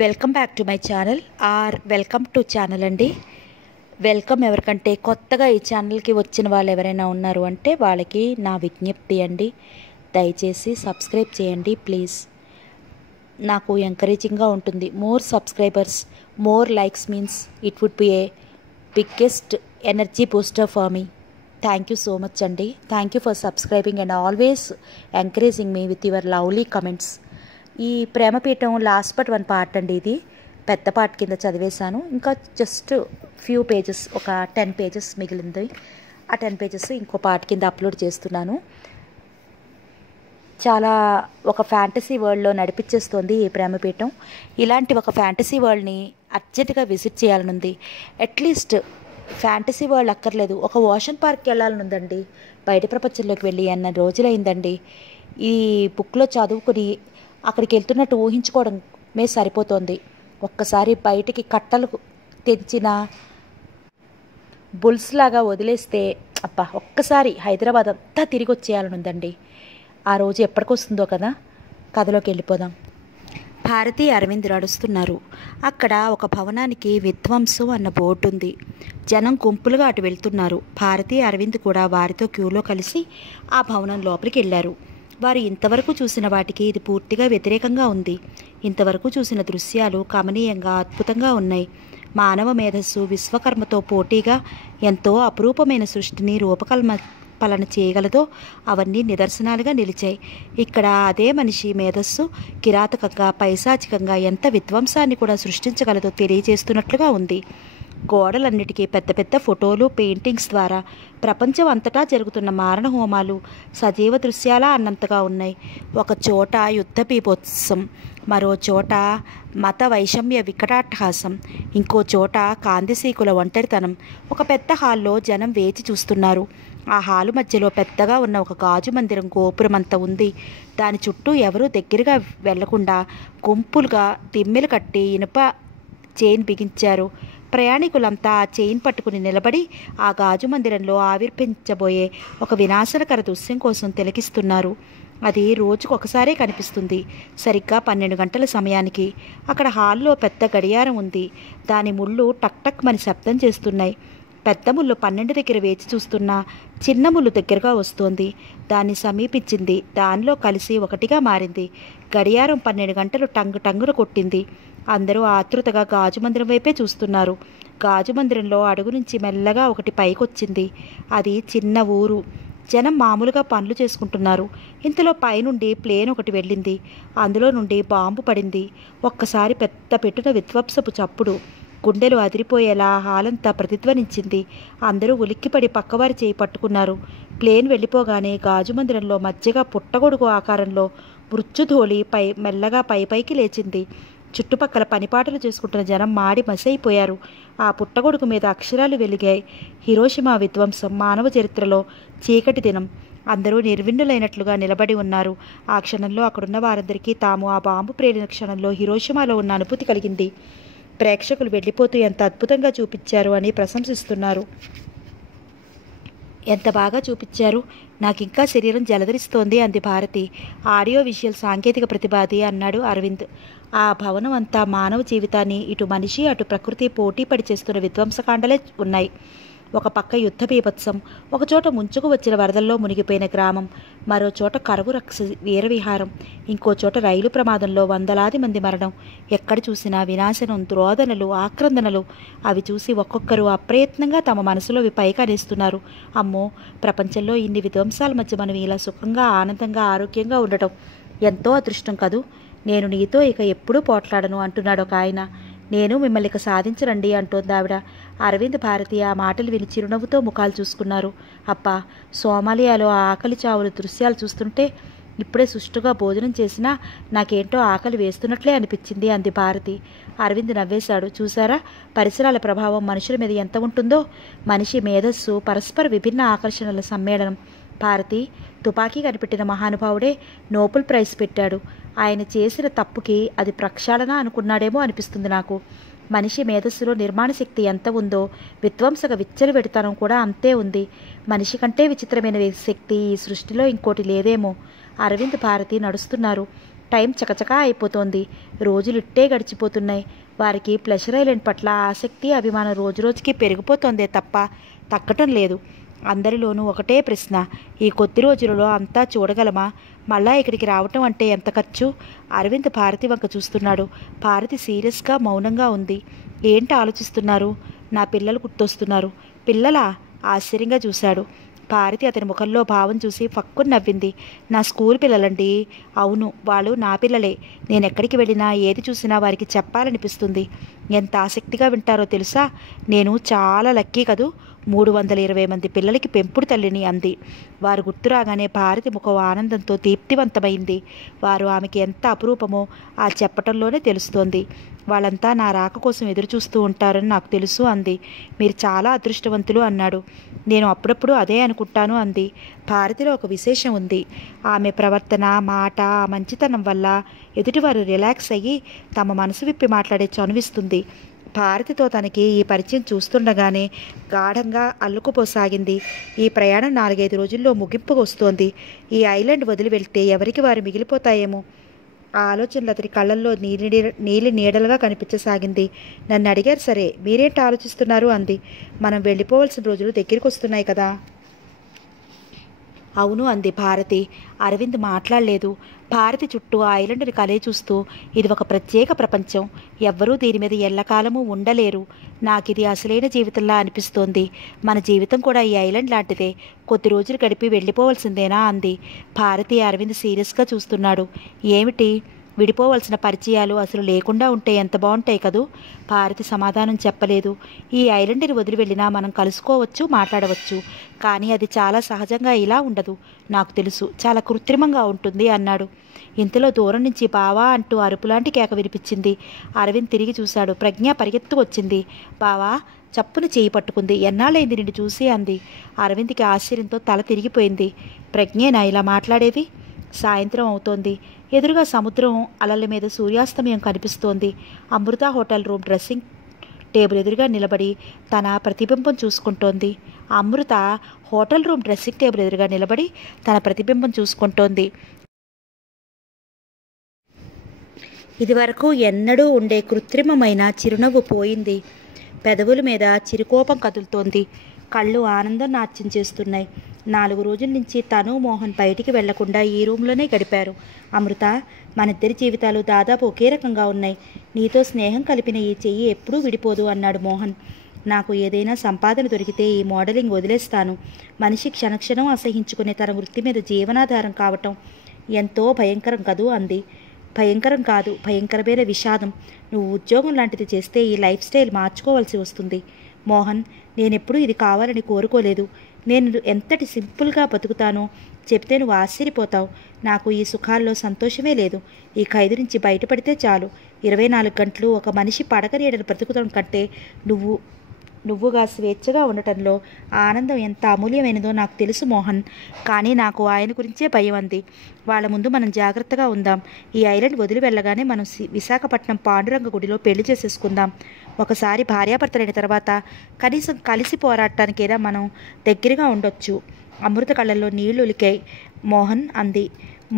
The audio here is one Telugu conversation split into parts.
Welcome back to my channel or welcome to channel అండి. వెల్కమ్ ఎవరికంటే కొత్తగా ఈ ఛానల్కి వచ్చిన వాళ్ళు ఎవరైనా ఉన్నారు అంటే వాళ్ళకి నా విజ్ఞప్తి అండి, దయచేసి సబ్స్క్రైబ్ చేయండి ప్లీజ్. నాకు ఎంకరేజింగ్గా ఉంటుంది. More subscribers, more likes means it would be a biggest energy booster for me. Thank you so much అండి. Thank you for subscribing and always encouraging me with your lovely comments. ఈ ప్రేమపీఠం లాస్ట్ బట్ వన్ పార్ట్ అండి. ఇది పెద్ద పార్ట్ కింద చదివేశాను. ఇంకా జస్ట్ ఫ్యూ పేజెస్, ఒక 10 పేజెస్ మిగిలింది. ఆ 10 పేజెస్ ఇంకో పార్ట్ కింద అప్లోడ్ చేస్తున్నాను. చాలా ఒక ఫ్యాంటసీ వరల్డ్లో నడిపించేస్తుంది ఈ ప్రేమపీఠం. ఇలాంటి ఒక ఫ్యాంటసీ వరల్డ్ని అర్జెంటుగా విజిట్ చేయాలని ఉంది. అట్లీస్ట్ ఫ్యాంటసీ వరల్డ్ అక్కర్లేదు, ఒక ఓషన్ పార్క్కి వెళ్ళాలని ఉందండి. బయట ప్రపంచంలోకి వెళ్ళి అన్న రోజులైందండి. ఈ బుక్లో చదువుకుని అక్కడికి వెళ్తున్నట్టు ఊహించుకోవడమే సరిపోతుంది. ఒక్కసారి బయటికి కట్టలు తెంచిన బుల్స్ లాగా వదిలేస్తే అబ్బా, ఒక్కసారి హైదరాబాద్ అంతా తిరిగి వచ్చేయాలని ఉందండి. ఆ రోజు ఎప్పటికొస్తుందో కదా. కథలోకి వెళ్ళిపోదాం. భారతి, అరవింద్ నడుస్తున్నారు. అక్కడ ఒక భవనానికి విధ్వంసం అన్న బోర్డు ఉంది. జనం గుంపులుగా అటు వెళ్తున్నారు. భారతి, అరవింద్ కూడా వారితో క్యూలో కలిసి ఆ భవనం లోపలికి వెళ్ళారు. వారు ఇంతవరకు చూసిన వాటికి ఇది పూర్తిగా వ్యతిరేకంగా ఉంది. ఇంతవరకు చూసిన దృశ్యాలు కమనీయంగా, అద్భుతంగా ఉన్నాయి. మానవ మేధస్సు విశ్వకర్మతో పోటీగా ఎంతో అపురూపమైన సృష్టిని రూపకల్పన చేయగలదో అవన్నీ నిదర్శనాలుగా నిలిచాయి. ఇక్కడ అదే మనిషి మేధస్సు కిరాతకంగా, పైశాచికంగా ఎంత విధ్వంసాన్ని కూడా సృష్టించగలదో తెలియజేస్తున్నట్లుగా ఉంది. గోడలన్నిటికీ పెద్ద పెద్ద ఫోటోలు, పెయింటింగ్స్ ద్వారా ప్రపంచం అంతటా జరుగుతున్న మారణ హోమాలు సజీవ దృశ్యాలా అన్నంతగా ఉన్నాయి. ఒక చోట యుద్ధ బీభత్సం, మరో చోట మత వైషమ్య వికటాట్టహాసం, ఇంకో చోట కాందిశీకుల ఒంటరితనం. ఒక పెద్ద హాల్లో జనం వేచి చూస్తున్నారు. ఆ హాలు మధ్యలో పెద్దగా ఉన్న ఒక గాజు మందిరం గోపురం అంత ఉంది. దాని చుట్టూ ఎవరూ దగ్గరగా వెళ్లకుండా గుంపులుగా దిమ్మెలు కట్టి ఇనుప చైన్ బిగించారు. ప్రయాణికులంతా ఆ చైన్ పట్టుకుని నిలబడి ఆ గాజు మందిరంలో ఆవిర్భించబోయే ఒక వినాశనకర దృశ్యం కోసం తిలకిస్తున్నారు. అది రోజుకు ఒకసారే కనిపిస్తుంది, సరిగ్గా 12 గంటల సమయానికి. అక్కడ హాల్లో పెద్ద గడియారం ఉంది. దాని ముళ్ళు టక్ టక్ మని శబ్దం చేస్తున్నాయి. పెద్ద ముళ్ళు 12 దగ్గర వేచి చూస్తున్నా చిన్న ముళ్ళు దగ్గరగా వస్తోంది. దాన్ని సమీపించింది. దానిలో కలిసి ఒకటిగా మారింది. గడియారం 12 గంటలు టంగు టంగున కొట్టింది. అందరూ ఆతృతగా గాజు మందిరం వైపే చూస్తున్నారు. గాజు మందిరంలో అడుగు నుంచి మెల్లగా ఒకటి పైకొచ్చింది. అది చిన్న ఊరు. జనం మామూలుగా పనులు చేసుకుంటున్నారు. ఇంతలో పైనుండి ప్లేన్ ఒకటి వెళ్ళింది. అందులో నుండి బాంబు పడింది. ఒక్కసారి పెద్ద పెట్టున విధ్వంసపు చప్పుడు. గుండెలు అదిరిపోయేలా హాలంతా ప్రతిధ్వనించింది. అందరూ ఉలిక్కిపడి పక్కవారి చేయి పట్టుకున్నారు. ప్లేన్ వెళ్ళిపోగానే గాజు మందిరంలో మధ్యగా పుట్టగొడుగు ఆకారంలో మృత్యుధూళి మెల్లగా పైకి లేచింది. చుట్టుపక్కల పనిపాటలు చేసుకుంటున్న జనం మాడి మసైపోయారు. ఆ పుట్టగొడుగు మీద అక్షరాలు వెలిగాయి: హిరోషిమా విధ్వంసం, మానవ చరిత్రలో చీకటి దినం. అందరూ నిర్విన్నులైనట్లుగా నిలబడి ఉన్నారు. ఆ క్షణంలో అక్కడున్న వారందరికీ తాము ఆ బాంబు ప్రేలిన క్షణంలో హిరోషిమాలో ఉన్న అనుభూతి కలిగింది. ప్రేక్షకులు వెళ్ళిపోతూ ఎంత అద్భుతంగా చూపించారు అని ప్రశంసిస్తున్నారు. ఎంత బాగా చూపించారు, నాకింకా శరీరం జలధరిస్తోంది అంది భారతి. ఆడియో విజువల్ సాంకేతిక ప్రతిభాది అన్నాడు అరవింద్. ఆ భవనం అంతా మానవ జీవితాన్ని, ఇటు మనిషి అటు ప్రకృతి పోటీ పడి చేస్తున్న విధ్వంసకాండలే ఉన్నాయి. ఒక పక్క యుద్ధ బీభత్సం, ఒకచోట ముంచుకు వచ్చిన వరదల్లో మునిగిపోయిన గ్రామం, మరో చోట కరువు రక్ష వీరవిహారం, ఇంకో చోట రైలు ప్రమాదంలో వందలాది మంది మరణం. ఎక్కడ చూసినా వినాశనం, రోదనలు, ఆక్రందనలు. అవి చూసి ఒక్కొక్కరు అప్రయత్నంగా తమ మనసులో పైకి అనేస్తున్నారు: అమ్మో, ప్రపంచంలో ఇన్ని విధ్వంసాల మధ్య మనం ఇలా సుఖంగా, ఆనందంగా, ఆరోగ్యంగా ఉండటం ఎంతో అదృష్టం కదూ. నేను నీతో ఇక ఎప్పుడూ పోట్లాడను అంటున్నాడు ఒక ఆయన. నేను మిమ్మల్ని ఇక సాధించరండి అంటోంది ఆవిడ. అరవింద్, భారతి ఆ మాటలు విని చిరునవ్వుతో ముఖాలు చూసుకున్నారు. అబ్బా, సోమాలియాలో ఆ ఆకలి చావుల దృశ్యాలు చూస్తుంటే ఇప్పుడే సుష్టుగా భోజనం చేసినా నాకేంటో ఆకలి వేస్తున్నట్లే అనిపించింది అంది భారతి. అరవింద్ నవ్వేశాడు. చూసారా, పరిసరాల ప్రభావం మనుషుల మీద ఎంత ఉంటుందో. మనిషి మేధస్సు పరస్పర విభిన్న ఆకర్షణల సమ్మేళనం. భారతి, తుపాకీ కనిపెట్టిన మహానుభావుడే నోబెల్ ప్రైజ్ పెట్టాడు. ఆయన చేసిన తప్పుకి అది ప్రక్షాళన అనుకున్నాడేమో అనిపిస్తుంది నాకు. మనిషి మేధస్సులో నిర్మాణ శక్తి ఎంత ఉందో విధ్వంసక విచ్చలవిడితనం కూడా అంతే ఉంది. మనిషి కంటే విచిత్రమైన శక్తి ఈ సృష్టిలో ఇంకోటి లేదేమో. అరవింద్, భారతి నడుస్తున్నారు. టైం చకచకా అయిపోతోంది. రోజులు ఇట్టే గడిచిపోతున్నాయి. వారికి ప్లెజర్ ఐలాండ్ పట్ల ఆసక్తి, అభిమానం రోజురోజుకి పెరిగిపోతోందే తప్ప తగ్గటం లేదు. అందరిలోనూ ఒకటే ప్రశ్న, ఈ కొద్ది రోజులలో అంతా చూడగలమా? మళ్ళా ఇక్కడికి రావటం అంటే ఎంత ఖర్చు? అరవింద్ భారతి వంక చూస్తున్నాడు. భారతి సీరియస్గా మౌనంగా ఉంది. ఏంటి ఆలోచిస్తున్నారు? నా పిల్లలు గుర్తొస్తున్నారు. పిల్లలా? ఆశ్చర్యంగా చూశాడు. భారతి అతని ముఖంలో భావం చూసి ఫక్కుని నవ్వింది. నా స్కూల్ పిల్లలండి. అవును, వాళ్ళు నా పిల్లలే. నేను ఎక్కడికి వెళ్ళినా ఏది చూసినా వారికి చెప్పాలనిపిస్తుంది. ఎంత ఆసక్తిగా వింటారో తెలుసా? నేను చాలా లక్కీ కదూ. 320 మంది పిల్లలకి పెంపుడు తల్లిని అంది. వారు గుర్తురాగానే భారతి ముఖం ఆనందంతో దీప్తివంతమైంది. వారు ఆమెకి ఎంత అపురూపమో ఆ చెప్పటంలోనే తెలుస్తోంది. వాళ్ళంతా నా రాక కోసం ఎదురు చూస్తూ ఉంటారని నాకు తెలుసు అంది. మీరు చాలా అదృష్టవంతులు అన్నాడు. నేను అప్పుడప్పుడు అదే అనుకుంటాను అంది. భారతిలో ఒక విశేషం ఉంది. ఆమె ప్రవర్తన, మాట, ఆ మంచితనం వల్ల ఎదుటివారు రిలాక్స్ అయ్యి తమ మనసు విప్పి మాట్లాడే చనువిస్తుంది. భారతితో తనకి ఈ పరిచయం చూస్తుండగానే గాఢంగా అల్లుకుపోసాగింది. ఈ ప్రయాణం 4-5 రోజుల్లో ముగింపుకు వస్తోంది. ఈ ఐలాండ్ వదిలి వెళ్తే ఎవరికి వారు మిగిలిపోతాయేమో. ఆ ఆలోచనలు అతని కళ్ళల్లో నీలి నీడలుగా కనిపించసాగింది. నన్ను అడిగారు సరే, మీరేంటి ఆలోచిస్తున్నారు అంది. మనం వెళ్ళిపోవలసిన రోజులు దగ్గరికి వస్తున్నాయి కదా. అవును అంది భారతి. అరవింద్ మాట్లాడలేదు. భారతి చుట్టూ ఆ ఐలాండ్ని కలే చూస్తూ, ఇది ఒక ప్రత్యేక ప్రపంచం. ఎవ్వరూ దీని మీద ఎల్లకాలము ఉండలేరు. నాకిది అసలైన జీవితంలా అనిపిస్తోంది. మన జీవితం కూడా ఈ ఐలాండ్ లాంటిదే. కొద్ది రోజులు గడిపి వెళ్ళిపోవలసిందేనా అంది. భారతి అరవింద్ సీరియస్గా చూస్తున్నాడు. ఏమిటి? విడిపోవలసిన పరిచయాలు అసలు లేకుండా ఉంటే ఎంత బాగుంటాయి కదూ. భారతి సమాధానం చెప్పలేదు. ఈ ఐలాండ్ని వదిలి వెళ్ళినా మనం కలుసుకోవచ్చు, మాట్లాడవచ్చు. కానీ అది చాలా సహజంగా ఇలా ఉండదు. నాకు తెలుసు, చాలా కృత్రిమంగా ఉంటుంది అన్నాడు. ఇంతలో దూరం నుంచి బావా అంటూ అరుపులాంటి కేక వినిపించింది. అరవింద్ తిరిగి చూశాడు. ప్రజ్ఞ పరిగెత్తు వచ్చింది. బావా చప్పున చేయి పట్టుకుంది. ఎన్నాళ్ళైంది నిన్ను చూసి అంది. అరవింద్కి ఆశ్చర్యంతో తల తిరిగిపోయింది. ప్రజ్ఞేనా ఇలా మాట్లాడేది? సాయంత్రం అవుతోంది. ఎదురుగా సముద్రం అలల మీద సూర్యాస్తమయం కనిపిస్తోంది. అమృత హోటల్ రూమ్ డ్రెస్సింగ్ టేబుల్ ఎదురుగా నిలబడి తన ప్రతిబింబం చూసుకుంటోంది. అమృత హోటల్ రూమ్ డ్రెస్సింగ్ టేబుల్ ఎదురుగా నిలబడి తన ప్రతిబింబం చూసుకుంటోంది. ఇదివరకు ఎన్నడూ ఉండే కృత్రిమమైన చిరునవ్వు పోయింది. పెదవుల మీద చిరుకోపం కదులుతోంది. కళ్ళు ఆనందం నాట్యం చేస్తున్నాయి. 4 రోజుల నుంచి తను, మోహన్ బయటికి వెళ్లకుండా ఈ రూమ్లోనే గడిపారు. అమృత, మనిద్దరి జీవితాలు దాదాపు ఒకే రకంగా ఉన్నాయి. నీతో స్నేహం కలిపిన ఈ చెయ్యి ఎప్పుడూ విడిపోదు అన్నాడు మోహన్. నాకు ఏదైనా సంపాదన దొరికితే ఈ మోడలింగ్ వదిలేస్తాను. మనిషి క్షణక్షణం అసహించుకునే తన వృత్తి మీద జీవనాధారం కావటం ఎంతో భయంకరం కదూ అంది. భయంకరం కాదు, భయంకరమైన విషాదం. నువ్వు ఉద్యోగం లాంటిది చేస్తే ఈ లైఫ్ స్టైల్ మార్చుకోవాల్సి వస్తుంది. మోహన్, నేనెప్పుడూ ఇది కావాలని కోరుకోలేదు. నేను ఎంతటి సింపుల్గా బతుకుతానో చెప్తే నువ్వు ఆశ్చర్యపోతావు. నాకు ఈ సుఖాల్లో సంతోషమే లేదు. ఈ ఖైదు నుంచి బయటపడితే చాలు. 24 గంటలు ఒక మనిషి పడక నీడను బ్రతుకుతాం కంటే నువ్వుగా స్వేచ్ఛగా ఉండటంలో ఆనందం ఎంత అమూల్యమైనదో నాకు తెలుసు మోహన్. కానీ నాకు ఆయన గురించే భయం అంది. వాళ్ళ ముందు మనం జాగ్రత్తగా ఉందాం. ఈ ఐలాండ్ వదిలి వెళ్ళగానే మనం విశాఖపట్నం పాండురంగ గుడిలో పెళ్లి చేసేసుకుందాం. ఒకసారి భార్యాభర్తలైన తర్వాత కనీసం కలిసి పోరాటానికైనా మనం దగ్గరగా ఉండొచ్చు. అమృత కళ్ళల్లో నీళ్లు ఉలికాయి. మోహన్ అంది.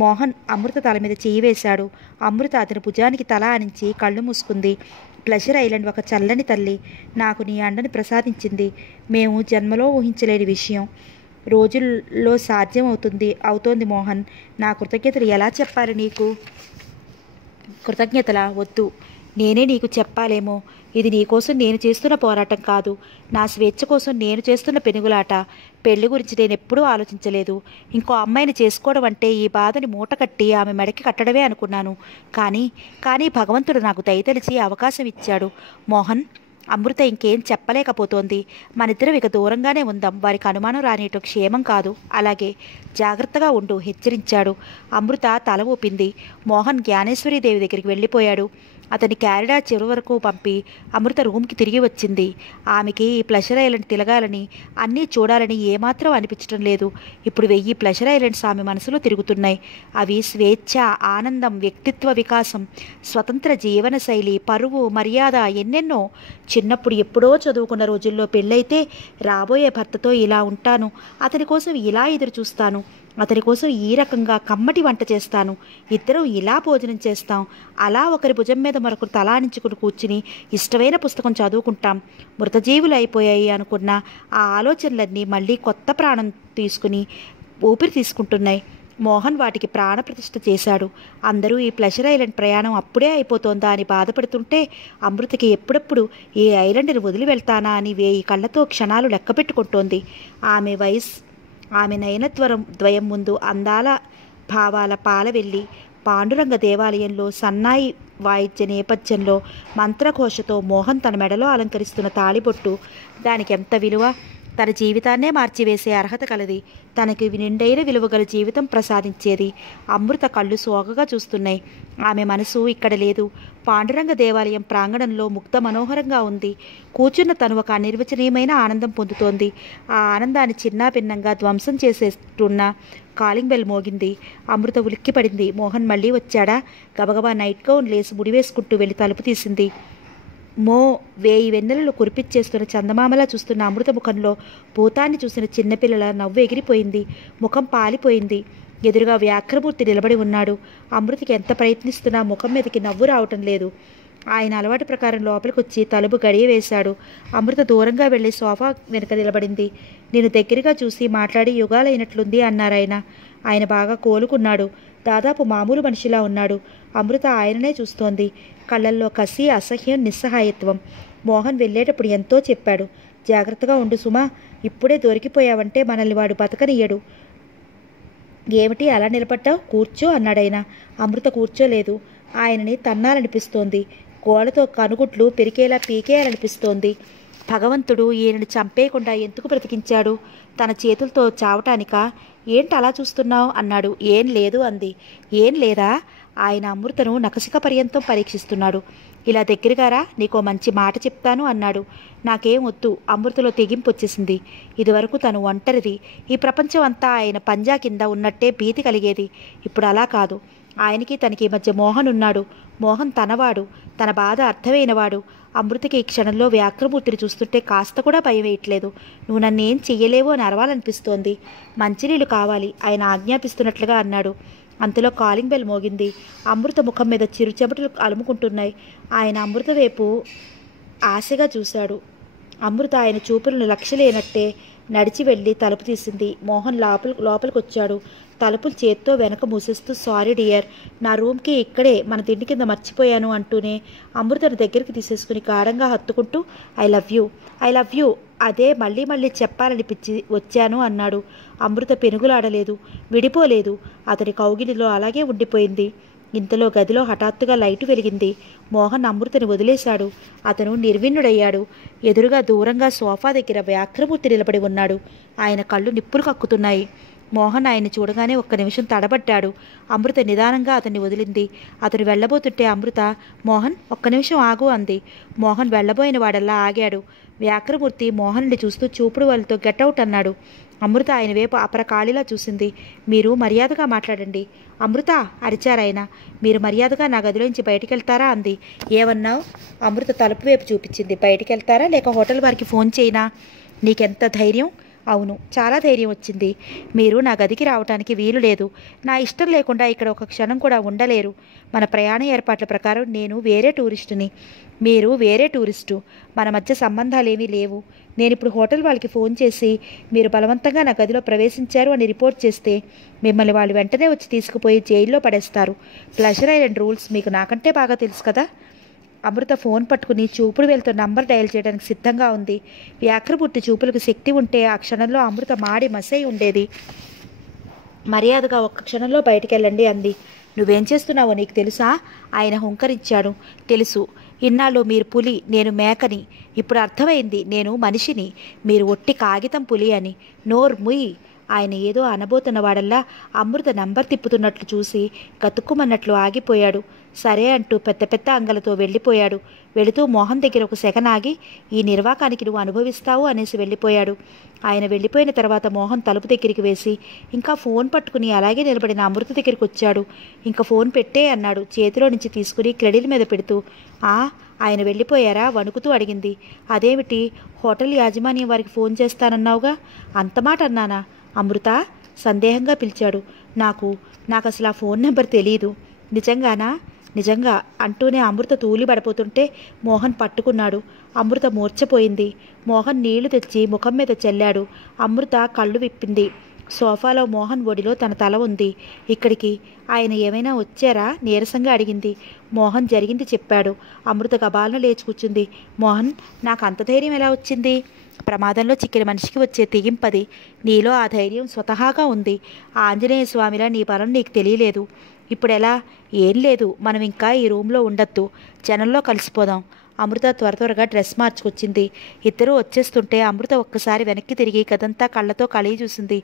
మోహన్ అమృత తల మీద చేయి వేశాడు. అమృత అతని భుజానికి తల ఆనించి కళ్ళు మూసుకుంది. ప్లెజర్ ఐలాండ్ ఒక చల్లని తల్లి నాకు నీ అండని ప్రసాదించింది. మేము జన్మలో ఊహించలేని విషయం రోజుల్లో సాధ్యం అవుతోంది మోహన్. నా కృతజ్ఞతలు ఎలా చెప్పాలి నీకు? కృతజ్ఞతలా? వద్దు, నేనే నీకు చెప్పాలేమో. ఇది నీకోసం నేను చేస్తున్న పోరాటం కాదు, నా స్వేచ్ఛ కోసం నేను చేస్తున్న పెనుగులాట. పెళ్లి గురించి నేను ఎప్పుడూ ఆలోచించలేదు. ఇంకో అమ్మాయిని చేసుకోవడం అంటే ఈ బాధని మూట కట్టి ఆమె మెడకి కట్టడమే అనుకున్నాను. కానీ భగవంతుడు నాకు దయతలిచి అవకాశం ఇచ్చాడు. మోహన్, అమృత ఇంకేం చెప్పలేకపోతోంది. మనిద్దరం ఇక దూరంగానే ఉందాం. వారికి అనుమానం రానియటం క్షేమం కాదు. అలాగే, జాగ్రత్తగా ఉండు హెచ్చరించాడు. అమృత తల ఊపింది. మోహన్ జ్ఞానేశ్వరీదేవి దగ్గరికి వెళ్ళిపోయాడు. అతని క్యారిడార్ చివరి వరకు పంపి అమృత రూమ్కి తిరిగి వచ్చింది. ఆమెకి ఈ ప్లెజర్ ఐలాండ్ తిరగాలని, అన్నీ చూడాలని ఏమాత్రం అనిపించడం లేదు. ఇప్పుడు 1000 ప్లెజర్ ఐలాండ్స్ ఆమె మనసులో తిరుగుతున్నాయి. అవి స్వేచ్ఛ, ఆనందం, వ్యక్తిత్వ వికాసం, స్వతంత్ర జీవనశైలి, పరువు, మర్యాద, ఎన్నెన్నో. చిన్నప్పుడు ఎప్పుడో చదువుకున్న రోజుల్లో పెళ్ళైతే రాబోయే భర్తతో ఇలా ఉంటాను, అతని కోసం ఇలా ఎదురు చూస్తాను, అతని కోసం ఈ రకంగా కమ్మటి వంట చేస్తాను. ఇద్దరం ఇలా భోజనం చేస్తాం. అలా ఒకరి భుజం మీద మరొకరు తలానించుకుని కూర్చుని ఇష్టమైన పుస్తకం చదువుకుంటాం. మృతజీవులు అయిపోయాయి అనుకున్న ఆ ఆలోచనలన్నీ మళ్ళీ కొత్త ప్రాణం తీసుకుని ఊపిరి తీసుకుంటున్నాయి. మోహన్ వాటికి ప్రాణప్రతిష్ఠ చేశాడు. అందరూ ఈ ప్లెజర్ ఐలాండ్ ప్రయాణం అప్పుడే అయిపోతోందా అని బాధపడుతుంటే అమృతకి ఎప్పుడప్పుడు ఏ ఐలాండ్ని వదిలి వెళ్తానా అని 1000 కళ్ళతో క్షణాలు లెక్కపెట్టుకుంటోంది. ఆమె ద్వయం ముందు అందాల భావాల పాలవెల్లి పాండురంగ దేవాలయంలో సన్నాయి వాయిద్య నేపథ్యంలో మంత్రఘోషతో మోహన్ తన మెడలో అలంకరిస్తున్న తాళిబొట్టు దానికి ఎంత విలువ! తన జీవితాన్నే మార్చివేసే అర్హత కలది. తనకి నిండైన విలువగల జీవితం ప్రసాదించేది. అమృత కళ్ళు సోగగా చూస్తున్నాయి. ఆమె మనసు ఇక్కడ లేదు. పాండురంగ దేవాలయం ప్రాంగణంలో ముగ్ధ మనోహరంగా ఉంది. కూర్చున్న తను ఒక అనిర్వచనీయమైన ఆనందం పొందుతోంది. ఆ ఆనందాన్ని చిన్నాభిన్నంగా ధ్వంసం చేసేస్తున్న కాలింగ్ బెల్ మోగింది. అమృత ఉలిక్కిపడింది. మోహన్ మళ్ళీ వచ్చాడా? గబగబా నైట్ గౌన్ లేసి ముడివేసుకుంటూ వెళ్ళి తలుపు తీసింది. 1000 వెన్నెలలు కురిపిచ్చేస్తున్న చందమామలా చూస్తున్న అమృత ముఖంలో భూతాన్ని చూసిన చిన్నపిల్లల నవ్వు ఎగిరిపోయింది. ముఖం పాలిపోయింది. ఎదురుగా వ్యాఘ్రమూర్తి నిలబడి ఉన్నాడు. అమృతకి ఎంత ప్రయత్నిస్తున్నా ముఖం మీదకి నవ్వు రావటం లేదు. ఆయన అలవాటు ప్రకారం లోపలికి వచ్చి తలుపు గడియ వేశాడు. అమృత దూరంగా వెళ్ళి సోఫా వెనుక నిలబడింది. నేను దగ్గరగా చూసి మాట్లాడి యుగాలైనట్లుంది అన్నారాయన. ఆయన బాగా కోలుకున్నాడు. దాదాపు మామూలు మనిషిలా ఉన్నాడు. అమృత ఆయననే చూస్తోంది. కళ్ళల్లో కసి, అసహ్యం, నిస్సహాయత్వం. మోహన్ వెళ్ళేటప్పుడు ఎంతో చెప్పాడు. జాగ్రత్తగా ఉండు సుమా, ఇప్పుడే దొరికిపోయావంటే మనల్ని వాడు బతకనియ్యడు. ఏమిటి అలా నిలబడ్డావు? కూర్చో అన్నాడైన. అమృత కూర్చోలేదు. ఆయనని తన్నాలనిపిస్తోంది. గోడతో కనుగుట్లు పెరికేలా పీకేయాలనిపిస్తోంది. భగవంతుడు ఈయనని చంపేయకుండా ఎందుకు బ్రతికించాడు? తన చేతులతో చావటానికా? ఏంటి అలా చూస్తున్నావు అన్నాడు. ఏం లేదు అంది. ఏం లేదా? ఆయన అమృతను నఖశిఖ పర్యంతం పరీక్షిస్తున్నాడు. ఇలా దగ్గరగారా, నీకో మంచి మాట చెప్తాను అన్నాడు. నాకేం వద్దు. అమృతలో తెగింపు వచ్చేసింది. ఇదివరకు తను ఒంటరిది. ఈ ప్రపంచం అంతా ఆయన పంజా కింద ఉన్నట్టే భీతి కలిగేది. ఇప్పుడు అలా కాదు. ఆయనకి తనకి మధ్య మోహన్ ఉన్నాడు. మోహన్ తనవాడు, తన బాధ అర్థమైనవాడు. అమృతకి ఈ క్షణంలో వ్యాఘ్రమూర్తిని చూస్తుంటే కాస్త కూడా భయం వేయట్లేదు. నువ్వు నన్నేం చెయ్యలేవో అని అరవాలనిపిస్తోంది. మంచినీళ్ళు కావాలి ఆయన ఆజ్ఞాపిస్తున్నట్లుగా అన్నాడు. అంతలో కాలింగ్ బెల్ మోగింది. అమృత ముఖం మీద చిరు చెమటలు అలుముకుంటున్నాయి. ఆయన అమృత వైపు ఆశగా చూశాడు. అమృత ఆయన చూపులను లక్ష్యలేనట్టే నడిచి వెళ్ళి తలుపు తీసింది. మోహన్ లోపలికి వచ్చాడు. తలుపులు చేత్తో వెనక మూసేస్తూ, సారీ డియర్, నా రూమ్కి ఇక్కడే మన తిండి కింద మర్చిపోయాను అంటూనే అమృతను దగ్గరికి తీసేసుకుని గాఢంగా హత్తుకుంటూ ఐ లవ్ యూ అదే మళ్ళీ మళ్ళీ చెప్పాలనిపించి వచ్చాను అన్నాడు. అమృత పెనుగులాడలేదు, విడిపోలేదు. అతని కౌగిలిలో అలాగే ఉండిపోయింది. ఇంతలో గదిలో హఠాత్తుగా లైటు వెలిగింది. మోహన్ అమృతని వదిలేశాడు. అతను నిర్విణ్ణుడయ్యాడు. ఎదురుగా దూరంగా సోఫా దగ్గర వ్యాఘ్రమూర్తి నిలబడి ఉన్నాడు. ఆయన కళ్ళు నిప్పులు కక్కుతున్నాయి. మోహన్ ఆయన్ని చూడగానే ఒక్క నిమిషం తడబడ్డాడు. అమృత నిదానంగా అతన్ని వదిలింది. అతను వెళ్ళబోతుంటే అమృత, మోహన్ ఒక్క నిమిషం ఆగు అంది. మోహన్ వెళ్ళబోయిన వాడల్లా ఆగాడు. వ్యాఘ్రమూర్తి మోహన్ని చూస్తూ చూపుడు వాళ్ళతో గెట్అవుట్ అన్నాడు. అమృత ఆయన వైపు అపరకాళిలా చూసింది. మీరు మర్యాదగా మాట్లాడండి. అమృత అరిచారాయన. మీరు మర్యాదగా నా గదిలోంచి బయటికెళ్తారా అంది. ఏమన్నావు? అమృత తలుపు వైపు చూపించింది. బయటికెళ్తారా లేక హోటల్ వారికి ఫోన్ చేయనా? నీకెంత ధైర్యం? అవును, చాలా ధైర్యం వచ్చింది. మీరు నా గదికి రావటానికి వీలు లేదు. నా ఇష్టం లేకుండా ఇక్కడ ఒక క్షణం కూడా ఉండలేరు. మన ప్రయాణ ఏర్పాట్ల ప్రకారం నేను వేరే టూరిస్టుని, మీరు వేరే టూరిస్టు. మన మధ్య సంబంధాలేమీ లేవు. నేను ఇప్పుడు హోటల్ వాళ్ళకి ఫోన్ చేసి మీరు బలవంతంగా నా గదిలో ప్రవేశించారు అని రిపోర్ట్ చేస్తే మిమ్మల్ని వాళ్ళు వెంటనే వచ్చి తీసుకుపోయి జైల్లో పడేస్తారు. ప్లెజర్ ఐలాండ్ రూల్స్ మీకు నాకంటే బాగా తెలుసు కదా. అమృత ఫోన్ పట్టుకుని చూపుడు వేలుతో నంబర్ డయల్ చేయడానికి సిద్ధంగా ఉంది. వ్యాఘ్రమూర్తి చూపులకు శక్తి ఉంటే ఆ క్షణంలో అమృత మాడి మసై ఉండేది. మర్యాదగా ఒక్క క్షణంలో బయటికెళ్ళండి అంది. నువ్వేం చేస్తున్నావో నీకు తెలుసా? ఆయన హుంకరించాడు. తెలుసు. ఇన్నాళ్ళు మీరు పులి, నేను మేకని. ఇప్పుడు అర్థమైంది, నేను మనిషిని, మీరు ఒట్టి కాగితం పులి అని. నోర్ ముయ్. ఆయన ఏదో అనబోతున్న వాడల్లా అమృత నంబర్ తిప్పుతున్నట్లు చూసి గతుక్కుమన్నట్లు ఆగిపోయాడు. సరే అంటూ పెద్ద పెద్ద అంగలతో వెళ్ళిపోయాడు. వెళుతూ మోహన్ దగ్గర ఒక సెకన్ ఆగి, ఈ నిర్వాకానికి నువ్వు అనుభవిస్తావు అనేసి వెళ్ళిపోయాడు. ఆయన వెళ్ళిపోయిన తర్వాత మోహన్ తలుపు దగ్గరికి వేసి ఇంకా ఫోన్ పట్టుకుని అలాగే నిలబడిన అమృత దగ్గరికి వచ్చాడు. ఇంకా ఫోన్ పెట్టే అన్నాడు చేతిలో నుంచి తీసుకుని క్రెడిల్ మీద పెడుతూ. ఆయన వెళ్ళిపోయారా? వణుకుతూ అడిగింది. అదేమిటి, హోటల్ యాజమాన్యం వారికి ఫోన్ చేస్తానన్నావుగా? అంత మాట అన్నానా? అమృత, సందేహంగా పిలిచాడు. నాకు అసలు ఆ ఫోన్ నెంబర్ తెలియదు. నిజంగానా? నిజంగా అంటూనే అమృత తూలి పడిపోతుంటే మోహన్ పట్టుకున్నాడు. అమృత మూర్ఛపోయింది. మోహన్ నీళ్లు తెచ్చి ముఖం మీద చల్లాడు. అమృత కళ్ళు విప్పింది. సోఫాలో మోహన్ ఒడిలో తన తల ఉంది. ఇక్కడికి ఆయన ఏమైనా వచ్చారా? నీరసంగా అడిగింది. మోహన్ జరిగింది చెప్పాడు. అమృత గబాలను లేచి కూర్చుంది. మోహన్, నాకు అంత ధైర్యం ఎలా వచ్చింది? ప్రమాదంలో చిక్కిన మనిషికి వచ్చే తెగింపది. నీలో ఆ ధైర్యం స్వతహాగా ఉంది. ఆంజనేయ స్వామిలా నీ బలం నీకు తెలియలేదు. ఇప్పుడెలా? ఏం లేదు, మనం ఇంకా ఈ రూమ్లో ఉండొద్దు, జనంలో కలిసిపోదాం. అమృత త్వరగా డ్రెస్ మార్చుకొచ్చింది. ఇద్దరూ వచ్చేస్తుంటే అమృత ఒక్కసారి వెనక్కి తిరిగి గదంతా కళ్ళతో కలిగి చూసింది.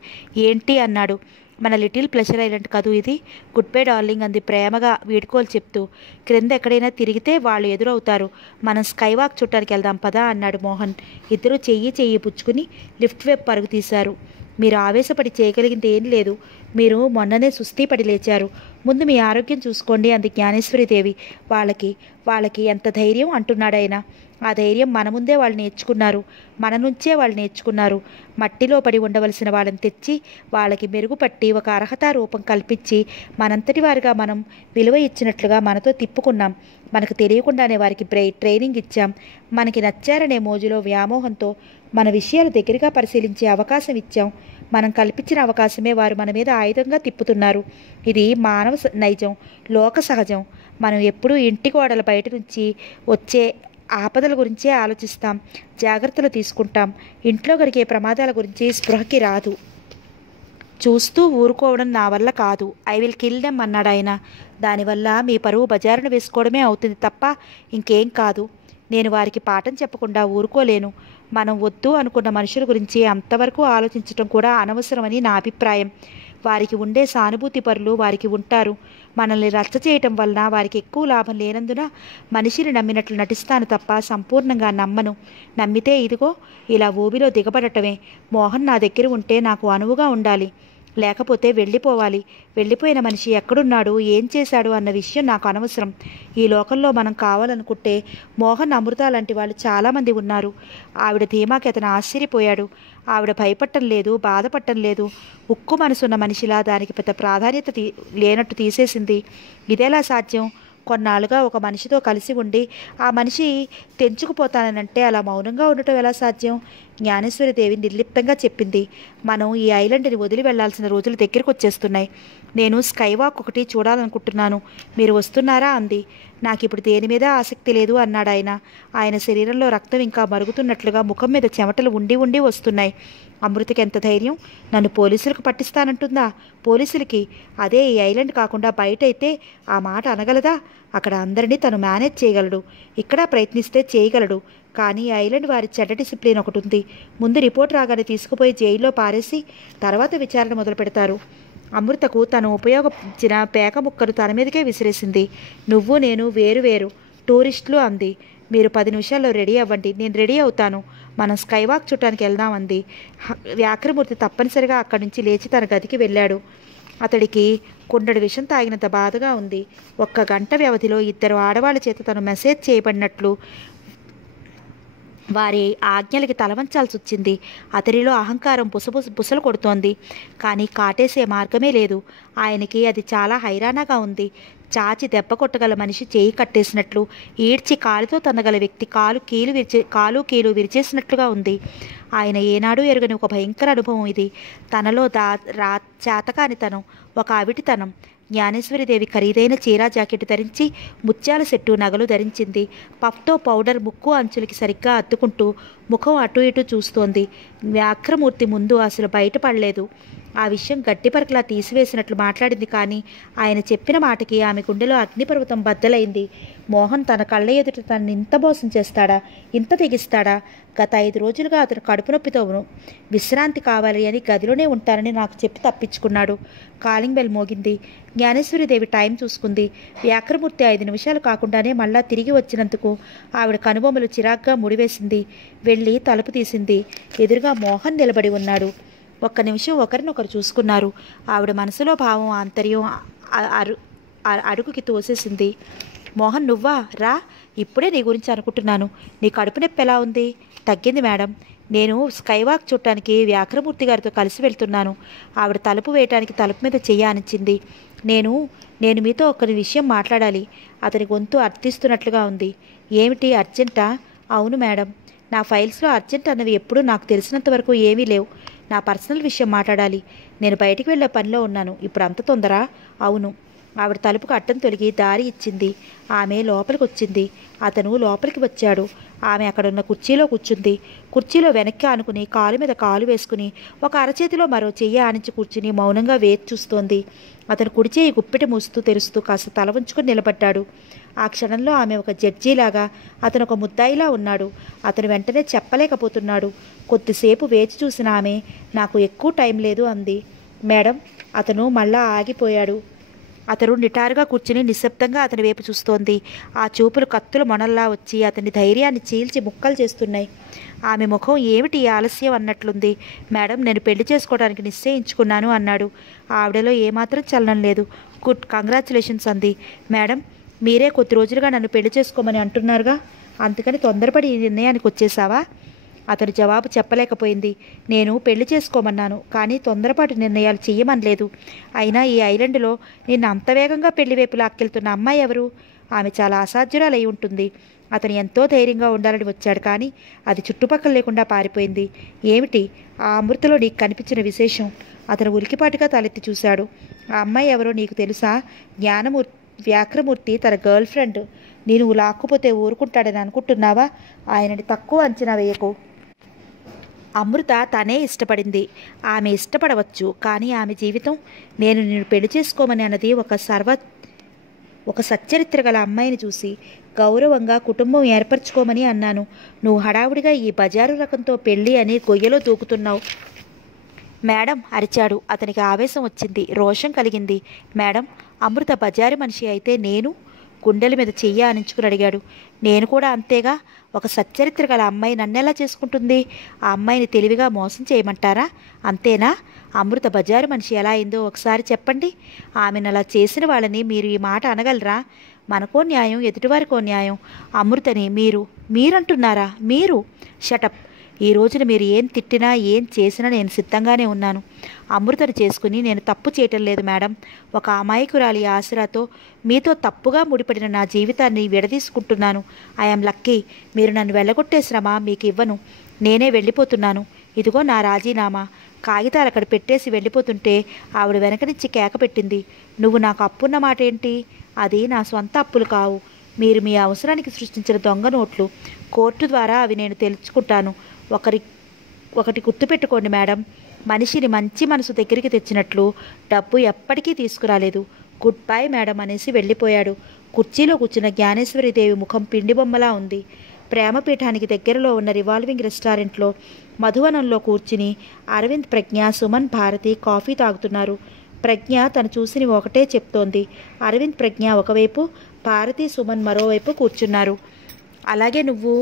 ఏంటి అన్నాడు. మన లిటిల్ ప్లెజర్ ఐలాండ్ కదూ ఇది? గుడ్ బై డార్లింగ్ అంది ప్రేమగా వీడుకోలు చెప్తూ. క్రింద ఎక్కడైనా తిరిగితే వాళ్ళు ఎదురవుతారు. మనం స్కై వాక్ చుట్టానికి వెళ్దాం పదా అన్నాడు మోహన్. ఇద్దరూ చెయ్యి పుచ్చుకుని లిఫ్ట్ వైపు పరుగు తీశారు. మీరు ఆవేశపడి చేయగలిగింది ఏం లేదు. మీరు మొన్ననే సుస్థి పడి లేచారు. ముందు మీ ఆరోగ్యం చూసుకోండి అంది జ్ఞానేశ్వరీదేవి. వాళ్ళకి ఎంత ధైర్యం అంటున్నాడాయన. ఆ ధైర్యం మన ముందే వాళ్ళు నేర్చుకున్నారు. మన నుంచే వాళ్ళు నేర్చుకున్నారు. మట్టిలో పడి ఉండవలసిన వాళ్ళని తెచ్చి వాళ్ళకి మెరుగుపట్టి ఒక అర్హతా రూపం కల్పించి మనంతటి వారిగా మనం విలువ ఇచ్చినట్లుగా మనతో తిప్పుకున్నాం. మనకు తెలియకుండానే వారికి ట్రైనింగ్ ఇచ్చాం. మనకి నచ్చారనే మోజులో వ్యామోహంతో మన విషయాలు దగ్గరగా పరిశీలించే అవకాశం ఇచ్చాం. మనం కల్పించిన అవకాశమే వారు మన మీద ఆయుధంగా తిప్పుతున్నారు. ఇది మానవ నైజం, లోక సహజం. మనం ఎప్పుడూ ఇంటి గోడల బయట నుంచి వచ్చే ఆపదల గురించే ఆలోచిస్తాం, జాగ్రత్తలు తీసుకుంటాం. ఇంట్లో జరిగే ప్రమాదాల గురించి స్పృహకి రాదు. చూస్తూ ఊరుకోవడం నా వల్ల కాదు. ఐ విల్ కిల్ దెమ్ అన్నాడు ఆయన. దానివల్ల మీ పరువు బజారును వేసుకోవడమే అవుతుంది తప్ప ఇంకేం కాదు. నేను వారికి పాఠం చెప్పకుండా ఊరుకోలేను. మనం వద్దు అనుకున్న మనుషుల గురించి అంతవరకు ఆలోచించడం కూడా అనవసరమని నా అభిప్రాయం. వారికి ఉండే సానుభూతి పరులు వారికి ఉంటారు. మనల్ని రచ్చ చేయటం వలన వారికి ఎక్కువ లాభం లేనందున మనిషిని నమ్మినట్లు నటిస్తాను తప్ప సంపూర్ణంగా నమ్మను. నమ్మితే ఇదిగో ఇలా ఊబిలో దిగబడటమే. మోహన్ నా దగ్గర ఉంటే నాకు అనువుగా ఉండాలి, లేకపోతే వెళ్ళిపోవాలి. వెళ్ళిపోయిన మనిషి ఎక్కడున్నాడు, ఏం చేశాడు అన్న విషయం నాకు అనవసరం. ఈ లోకంలో మనం కావాలనుకుంటే మోహన్, అమృత లాంటి వాళ్ళు చాలామంది ఉన్నారు. ఆవిడ ధీమాకి అతను ఆశ్చర్యపోయాడు. ఆవిడ భయపడటం లేదు, బాధపడటం లేదు. ఉక్కు మనసున్న మనిషిలా దానికి పెద్ద ప్రాధాన్యత లేనట్టు తీసేసింది. ఇదేలా సాధ్యం? కొన్నాళ్ళుగా ఒక మనిషితో కలిసి ఉండి ఆ మనిషి తెంచుకుపోతానంటే అలా మౌనంగా ఉండటం ఎలా సాధ్యం? జ్ఞానేశ్వరీదేవి నిర్లిప్తంగా చెప్పింది. మనం ఈ ఐలాండ్ని వదిలి వెళ్లాల్సిన రోజులు దగ్గరికి వచ్చేస్తున్నాయి. నేను స్కై వాక్ ఒకటి చూడాలనుకుంటున్నాను. మీరు వస్తున్నారా అంది. నాకు ఇప్పుడు దేని మీద ఆసక్తి లేదు అన్నాడు ఆయన. ఆయన శరీరంలో రక్తం ఇంకా మరుగుతున్నట్లుగా ముఖం మీద చెమటలు ఉండి వస్తున్నాయి. అమృతకి ఎంత ధైర్యం! నన్ను పోలీసులకు పట్టిస్తానంటుందా? పోలీసులకి? అదే ఈ ఐలాండ్ కాకుండా బయట అయితే ఆ మాట అనగలదా? అక్కడ అందరినీ తను మేనేజ్ చేయగలడు. ఇక్కడ ప్రయత్నిస్తే చేయగలడు. కానీ ఈ ఐలాండ్ వారి చెడ్డ డిసిప్లిన్ ఒకటి ఉంది. ముందు రిపోర్ట్ రాగానే తీసుకుపోయి జైల్లో పారేసి తర్వాత విచారణ మొదలు పెడతారు. అమృతకు తను ఉపయోగించిన పేక ముక్కను తన మీదకే విసిరేసింది. నువ్వు నేను వేరు టూరిస్టులు అంది. మీరు 10 నిమిషాల్లో రెడీ అవ్వండి, నేను రెడీ అవుతాను. మనం స్కై వాక్ చుట్టానికి వెళ్దామంది. వ్యాఘ్రమూర్తి తప్పనిసరిగా అక్కడి నుంచి లేచి తన గదికి వెళ్ళాడు. అతడికి కుండడి విషం తాగినంత బాధగా ఉంది. 1 గంట వ్యవధిలో 2 ఆడవాళ్ళ చేత తను మెసేజ్ చేయబడినట్లు వారి ఆజ్ఞలకి తలవంచాల్సి వచ్చింది. అతడిలో అహంకారం బుసలు కొడుతోంది. కానీ కాటేసే మార్గమే లేదు. ఆయనకి అది చాలా హైరాణగా ఉంది. చాచి దెబ్బ కొట్టగల మనిషి చేయి కట్టేసినట్లు, ఈడ్చి కాలుతో తన్నగల వ్యక్తి కాలు కీలు విరిచేసినట్లుగా ఉంది. ఆయన ఏనాడూ ఎరుగని ఒక భయంకర అనుభవం ఇది. తనలో చేతకానితనం, ఒక అవిటితనం. జ్ఞానేశ్వరీదేవి ఖరీదైన చీరా జాకెట్ ధరించి ముత్యాల సెట్టు నగలు ధరించింది. పఫ్తో పౌడర్ ముక్కు అంచులకి సరిగ్గా అద్దుకుంటూ ముఖం అటు ఇటు చూస్తోంది. వ్యాఘ్రమూర్తి ముందు అసలు బయటపడలేదు. ఆ విషయం గట్టిపరకలా తీసివేసినట్లు మాట్లాడింది. కానీ ఆయన చెప్పిన మాటకి ఆమె గుండెలో అగ్నిపర్వతం బద్దలైంది. మోహన్ తన కళ్ళ ఎదుట తనని ఇంత మోసం చేస్తాడా, ఇంత తెగిస్తాడా? గత 5 రోజులుగా అతను కడుపు నొప్పితో విశ్రాంతి కావాలి అని గదిలోనే ఉంటానని నాకు చెప్పి తప్పించుకున్నాడు. కాలింగ్ బెల్ మోగింది. జ్ఞానేశ్వరీదేవి టైం చూసుకుంది. వ్యాఘ్రమూర్తి 5 నిమిషాలు కాకుండానే మళ్ళా తిరిగి వచ్చినందుకు ఆవిడ కనుబొమ్మలు చిరాగ్గా ముడివేసింది. వెళ్ళి తలుపు తీసింది. ఎదురుగా మోహన్ నిలబడి ఉన్నాడు. 1 నిమిషం ఒకరినొకరు చూసుకున్నారు. ఆవిడ మనసులో భావం ఆంతర్యం అడుగుకి తోసేసింది. మోహన్, నువ్వా? రా, ఇప్పుడే నీ గురించి అనుకుంటున్నాను. నీ కడుపు నొప్పి ఎలా ఉంది? తగ్గింది మేడం. నేను స్కైవాక్ చూడటానికి వ్యాఘ్రమూర్తి గారితో కలిసి వెళ్తున్నాను. ఆవిడ తలుపు వేయటానికి తలుపు మీద చెయ్యానిచ్చింది. నేను నేను మీతో ఒక విషయం మాట్లాడాలి. అతని గొంతు అర్థిస్తున్నట్లుగా ఉంది. ఏమిటి, అర్జెంటా? అవును మేడం. నా ఫైల్స్లో అర్జెంట్ అన్నవి ఎప్పుడూ నాకు తెలిసినంత వరకు ఏమీ లేవు. నా పర్సనల్ విషయం మాట్లాడాలి. నేను బయటికి వెళ్ళే పనిలో ఉన్నాను. ఇప్పుడు అంత తొందర? అవును. ఆవిడ తలుపుకు అడ్డం తొలగి దారి ఇచ్చింది. ఆమె లోపలికి వచ్చింది. అతను లోపలికి వచ్చాడు. ఆమె అక్కడున్న కుర్చీలో కూర్చుంది. కుర్చీలో వెనక్కి ఆనుకుని కాలు మీద కాలు వేసుకుని ఒక అరచేతిలో మరో చెయ్యి ఆనించి కూర్చుని మౌనంగా వేచి చూస్తోంది. అతను కుడి చేయి గుప్పిటి మూస్తూ తెరుస్తూ కాస్త తల ఉంచుకుని నిలబడ్డాడు. ఆ క్షణంలో ఆమె ఒక జడ్జీలాగా, అతను ఒక ముద్దాయిలా ఉన్నాడు. అతను వెంటనే చెప్పలేకపోతున్నాడు. కొద్దిసేపు వేచి చూసిన ఆమె, నాకు ఎక్కువ టైం లేదు అంది. మేడం. అతను మళ్ళా ఆగిపోయాడు. అతను నిటారుగా కూర్చుని నిశ్శబ్దంగా అతని వైపు చూస్తోంది. ఆ చూపులు కత్తుల మొనల్లా వచ్చి అతని ధైర్యాన్ని చీల్చి ముక్కలు చేస్తున్నాయి. ఆమె ముఖం ఏమిటి ఆలస్యం అన్నట్లుంది. మేడం, నేను పెళ్లి చేసుకోవడానికి నిశ్చయించుకున్నాను అన్నాడు. ఆవిడలో ఏమాత్రం చలనం లేదు. గుడ్, కంగ్రాచులేషన్స్ అంది. మేడం, మీరే కొద్ది రోజులుగా నన్ను పెళ్లి చేసుకోమని అంటున్నారుగా, అందుకని తొందరపడి ఈ నిర్ణయానికి వచ్చేసావా? అతను జవాబు చెప్పలేకపోయింది. నేను పెళ్లి చేసుకోమన్నాను, కానీ తొందరపాటు నిర్ణయాలు చెయ్యమనలేదు. అయినా ఈ ఐలాండ్లో నిన్ను అంత వేగంగా పెళ్లి వైపు లాక్కెళ్తున్న అమ్మాయి ఎవరు? ఆమె చాలా అసాధ్యురాలై ఉంటుంది. అతను ఎంతో ధైర్యంగా ఉండాలని వచ్చాడు, కానీ అది చుట్టుపక్కల లేకుండా పారిపోయింది. ఏమిటి ఆ అమృతలో నీకు కనిపించిన విశేషం? అతను ఉలికిపాటుగా తలెత్తి చూశాడు. ఆ అమ్మాయి ఎవరో నీకు తెలుసా? వ్యాఘ్రమూర్తి తన గర్ల్ ఫ్రెండ్. నేను లాక్కుపోతే ఊరుకుంటాడని అనుకుంటున్నావా? ఆయనని తక్కువ అంచనా వేయకు. అమృత తనే ఇష్టపడింది. ఆమె ఇష్టపడవచ్చు, కానీ ఆమె జీవితం. నేను నిన్ను పెళ్లి చేసుకోమని అన్నది ఒక సచ్చరిత్ర గల అమ్మాయిని చూసి గౌరవంగా కుటుంబం ఏర్పరచుకోమని అన్నాను. నువ్వు హడావుడిగా ఈ బజారు రకంతో పెళ్ళి అని గొయ్యలో దూకుతున్నావు. మేడం అరిచాడు. అతనికి ఆవేశం వచ్చింది, రోషం కలిగింది. మేడం, అమృత బజారు మనిషి అయితే నేను? గుండెల మీద చెయ్యి ఆనించుకుని అడిగాడు. నేను కూడా అంతేగా. ఒక సచ్చరిత్ర గల అమ్మాయి నన్నెలా చేసుకుంటుంది? ఆ అమ్మాయిని తెలివిగా మోసం చేయమంటారా? అంతేనా? అమృత బజారు మనిషి ఎలా అయిందో ఒకసారి చెప్పండి. ఆమెను అలా చేసిన వాళ్ళని మీరు ఈ మాట అనగలరా? మనకో న్యాయం, ఎదుటివారికో న్యాయం. అమృతని మీరంటున్నారా? మీరు? షటప్. ఈ రోజున మీరు ఏం తిట్టినా ఏం చేసినా నేను సిద్ధంగానే ఉన్నాను. అమృతను చేసుకుని నేను తప్పు చేయటం లేదు మేడం. ఒక అమాయకురాలి ఆసరాతో మీతో తప్పుగా ముడిపడిన నా జీవితాన్ని విడదీసుకుంటున్నాను. I'm lucky. మీరు నన్ను వెళ్ళగొట్టే శ్రమ మీకు ఇవ్వను. నేనే వెళ్ళిపోతున్నాను. ఇదిగో నా రాజీనామా. కాగితాలు అక్కడ పెట్టేసి వెళ్ళిపోతుంటే ఆవిడ వెనక నుంచి కేక పెట్టింది. నువ్వు నాకు అప్పున్న మాట ఏంటి? అది నా సొంత అప్పులు కావు. మీరు మీ అవసరానికి సృష్టించిన దొంగ నోట్లు. కోర్టు ద్వారా అవి నేను తెలుసుకుంటాను. ఒకటి గుర్తుపెట్టుకోండి మేడం, మనిషిని మంచి మనసు దగ్గరికి తెచ్చినట్లు డబ్బు ఎప్పటికీ తీసుకురాలేదు. గుడ్ బై మేడం అనేసి వెళ్ళిపోయాడు. కుర్చీలో కూర్చున్న జ్ఞానేశ్వరీదేవి ముఖం పిండి బొమ్మలా ఉంది. ప్రేమపీఠానికి దగ్గరలో ఉన్న రివాల్వింగ్ రెస్టారెంట్లో మధువనంలో కూర్చుని అరవింద్, ప్రజ్ఞ, సుమన్, భారతి కాఫీ తాగుతున్నారు. ప్రజ్ఞ తను చూసిని ఒకటే చెప్తోంది. అరవింద్, ప్రజ్ఞ ఒకవైపు, భారతి, సుమన్ మరోవైపు కూర్చున్నారు. అలాగే నువ్వు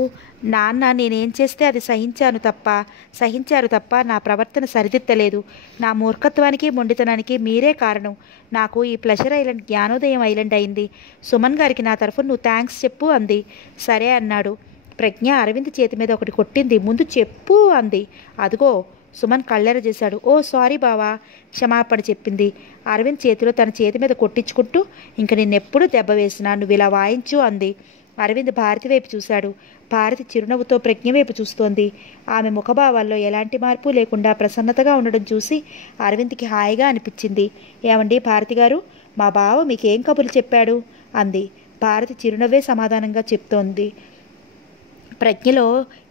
నాన్న నేనేం చేస్తే అది సహించారు తప్ప నా ప్రవర్తన సరిదిద్దలేదు. నా మూర్ఖత్వానికి మొండితనానికి మీరే కారణం. నాకు ఈ ప్లెజర్ ఐలాండ్ జ్ఞానోదయం ఐలాండ్ అయింది. సుమన్ గారికి నా తరఫున నువ్వు థ్యాంక్స్ చెప్పు అంది. సరే అన్నాడు. ప్రజ్ఞ అరవింద్ చేతి మీద ఒకటి కొట్టింది. ముందు చెప్పు అంది. అదిగో. సుమన్ కళ్ళెర చేశాడు. ఓ సారీ బావా, క్షమాపణ చెప్పింది. అరవింద్ చేతిలో తన చేతి మీద కొట్టించుకుంటూ, ఇంక నిన్నెప్పుడు దెబ్బ వేసినా నువ్వు ఇలా వాయించు అంది. అరవింద్ భారతి వైపు చూశాడు. భారతి చిరునవ్వుతో ప్రజ్ఞ వైపు చూస్తోంది. ఆమె ముఖభావాల్లో ఎలాంటి మార్పు లేకుండా ప్రసన్నతగా ఉండడం చూసి అరవింద్కి హాయిగా అనిపించింది. ఏమండి భారతి గారు, మా బావ మీకేం కబుర్లు చెప్పాడు అంది. భారతి చిరునవ్వే సమాధానంగా చెప్తోంది. ప్రజ్ఞలో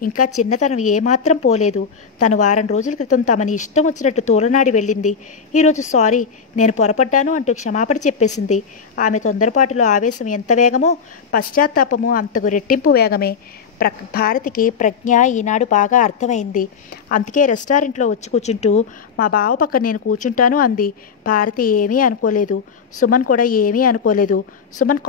ఇంకా చిన్నతనం ఏమాత్రం పోలేదు. తను వారం రోజుల క్రితం తమని ఇష్టం వచ్చినట్టు తోలనాడి వెళ్ళింది. ఈరోజు సారీ, నేను పొరపడ్డాను అంటూ క్షమాపణ చెప్పేసింది. ఆమె తొందరపాటులో ఆవేశం ఎంత వేగమో పశ్చాత్తాపము అంతకు రెట్టింపు వేగమే. భారతికి ప్రజ్ఞ ఈనాడు బాగా అర్థమైంది. అందుకే రెస్టారెంట్లో వచ్చి కూర్చుంటూ మా బావ పక్కన నేను కూర్చుంటాను అంది. భారతి ఏమీ అనుకోలేదు. సుమన్ కూడా ఏమీ అనుకోలేదు. సుమన్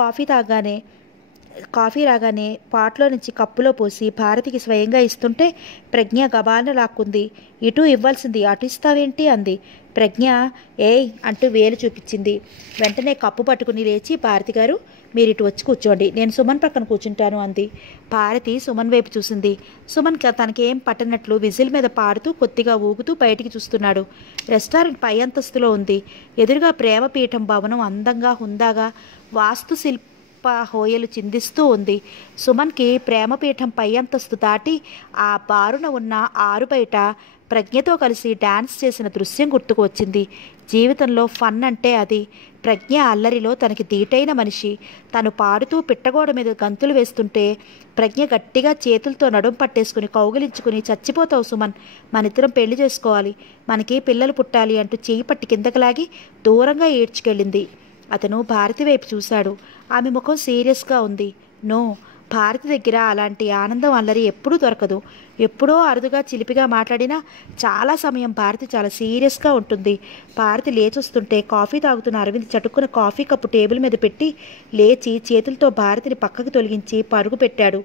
కాఫీ రాగానే పాట్లో నుంచి కప్పులో పోసి భారతికి స్వయంగా ఇస్తుంటే ప్రజ్ఞ గబాలను లాక్కుంది. ఇటు ఇవ్వాల్సింది అటు ఇస్తావేంటి అంది. ప్రజ్ఞ ఏయ్ అంటూ వేలు చూపించింది. వెంటనే కప్పు పట్టుకుని లేచి, భారతి గారు మీరు ఇటు వచ్చి కూర్చోండి, నేను సుమన్ పక్కన కూర్చుంటాను అంది. భారతి సుమన్ వైపు చూసింది. సుమన్ తనకేం పట్టనట్లు విజిల్ మీద పాడుతూ కొద్దిగా ఊగుతూ బయటికి చూస్తున్నాడు. రెస్టారెంట్ పై అంతస్తులో ఉంది. ఎదురుగా ప్రేమపీఠం భవనం అందంగా హుందాగా వాస్తుశిల్ప హోయలు చిందిస్తూ ఉంది. సుమన్కి ప్రేమపీఠం పై అంతస్తు దాటి ఆ బారున ఉన్న ఆరు బయట ప్రజ్ఞతో కలిసి డాన్స్ చేసిన దృశ్యం గుర్తుకు వచ్చింది. జీవితంలో ఫన్ అంటే అది. ప్రజ్ఞ అల్లరిలో తనకి దీటైన మనిషి. తను పాడుతూ పిట్టగోడ మీద గంతులు వేస్తుంటే ప్రజ్ఞ గట్టిగా చేతులతో నడుం పట్టేసుకుని కౌగిలించుకుని, చచ్చిపోతావు సుమన్, మనిద్దరం పెళ్లి చేసుకోవాలి, మనకి పిల్లలు పుట్టాలి అంటూ చేయి పట్టి కిందకి లాగి దూరంగా ఈడ్చుకెళ్ళింది. అతను భారతి వైపు చూశాడు. ఆమె ముఖం సీరియస్గా ఉంది. నో, భారతి దగ్గర అలాంటి ఆనందం అల్లరి ఎప్పుడూ దొరకదు. ఎప్పుడో అరుదుగా చిలిపిగా మాట్లాడినా చాలా సమయం భారతి చాలా సీరియస్గా ఉంటుంది. భారతి లేచొస్తుంటే కాఫీ తాగుతున్న అరవింద్ చటుక్కున కాఫీ కప్పు టేబుల్ మీద పెట్టి లేచి చేతులతో భారతిని పక్కకు తొలగించి పరుగు పెట్టాడు.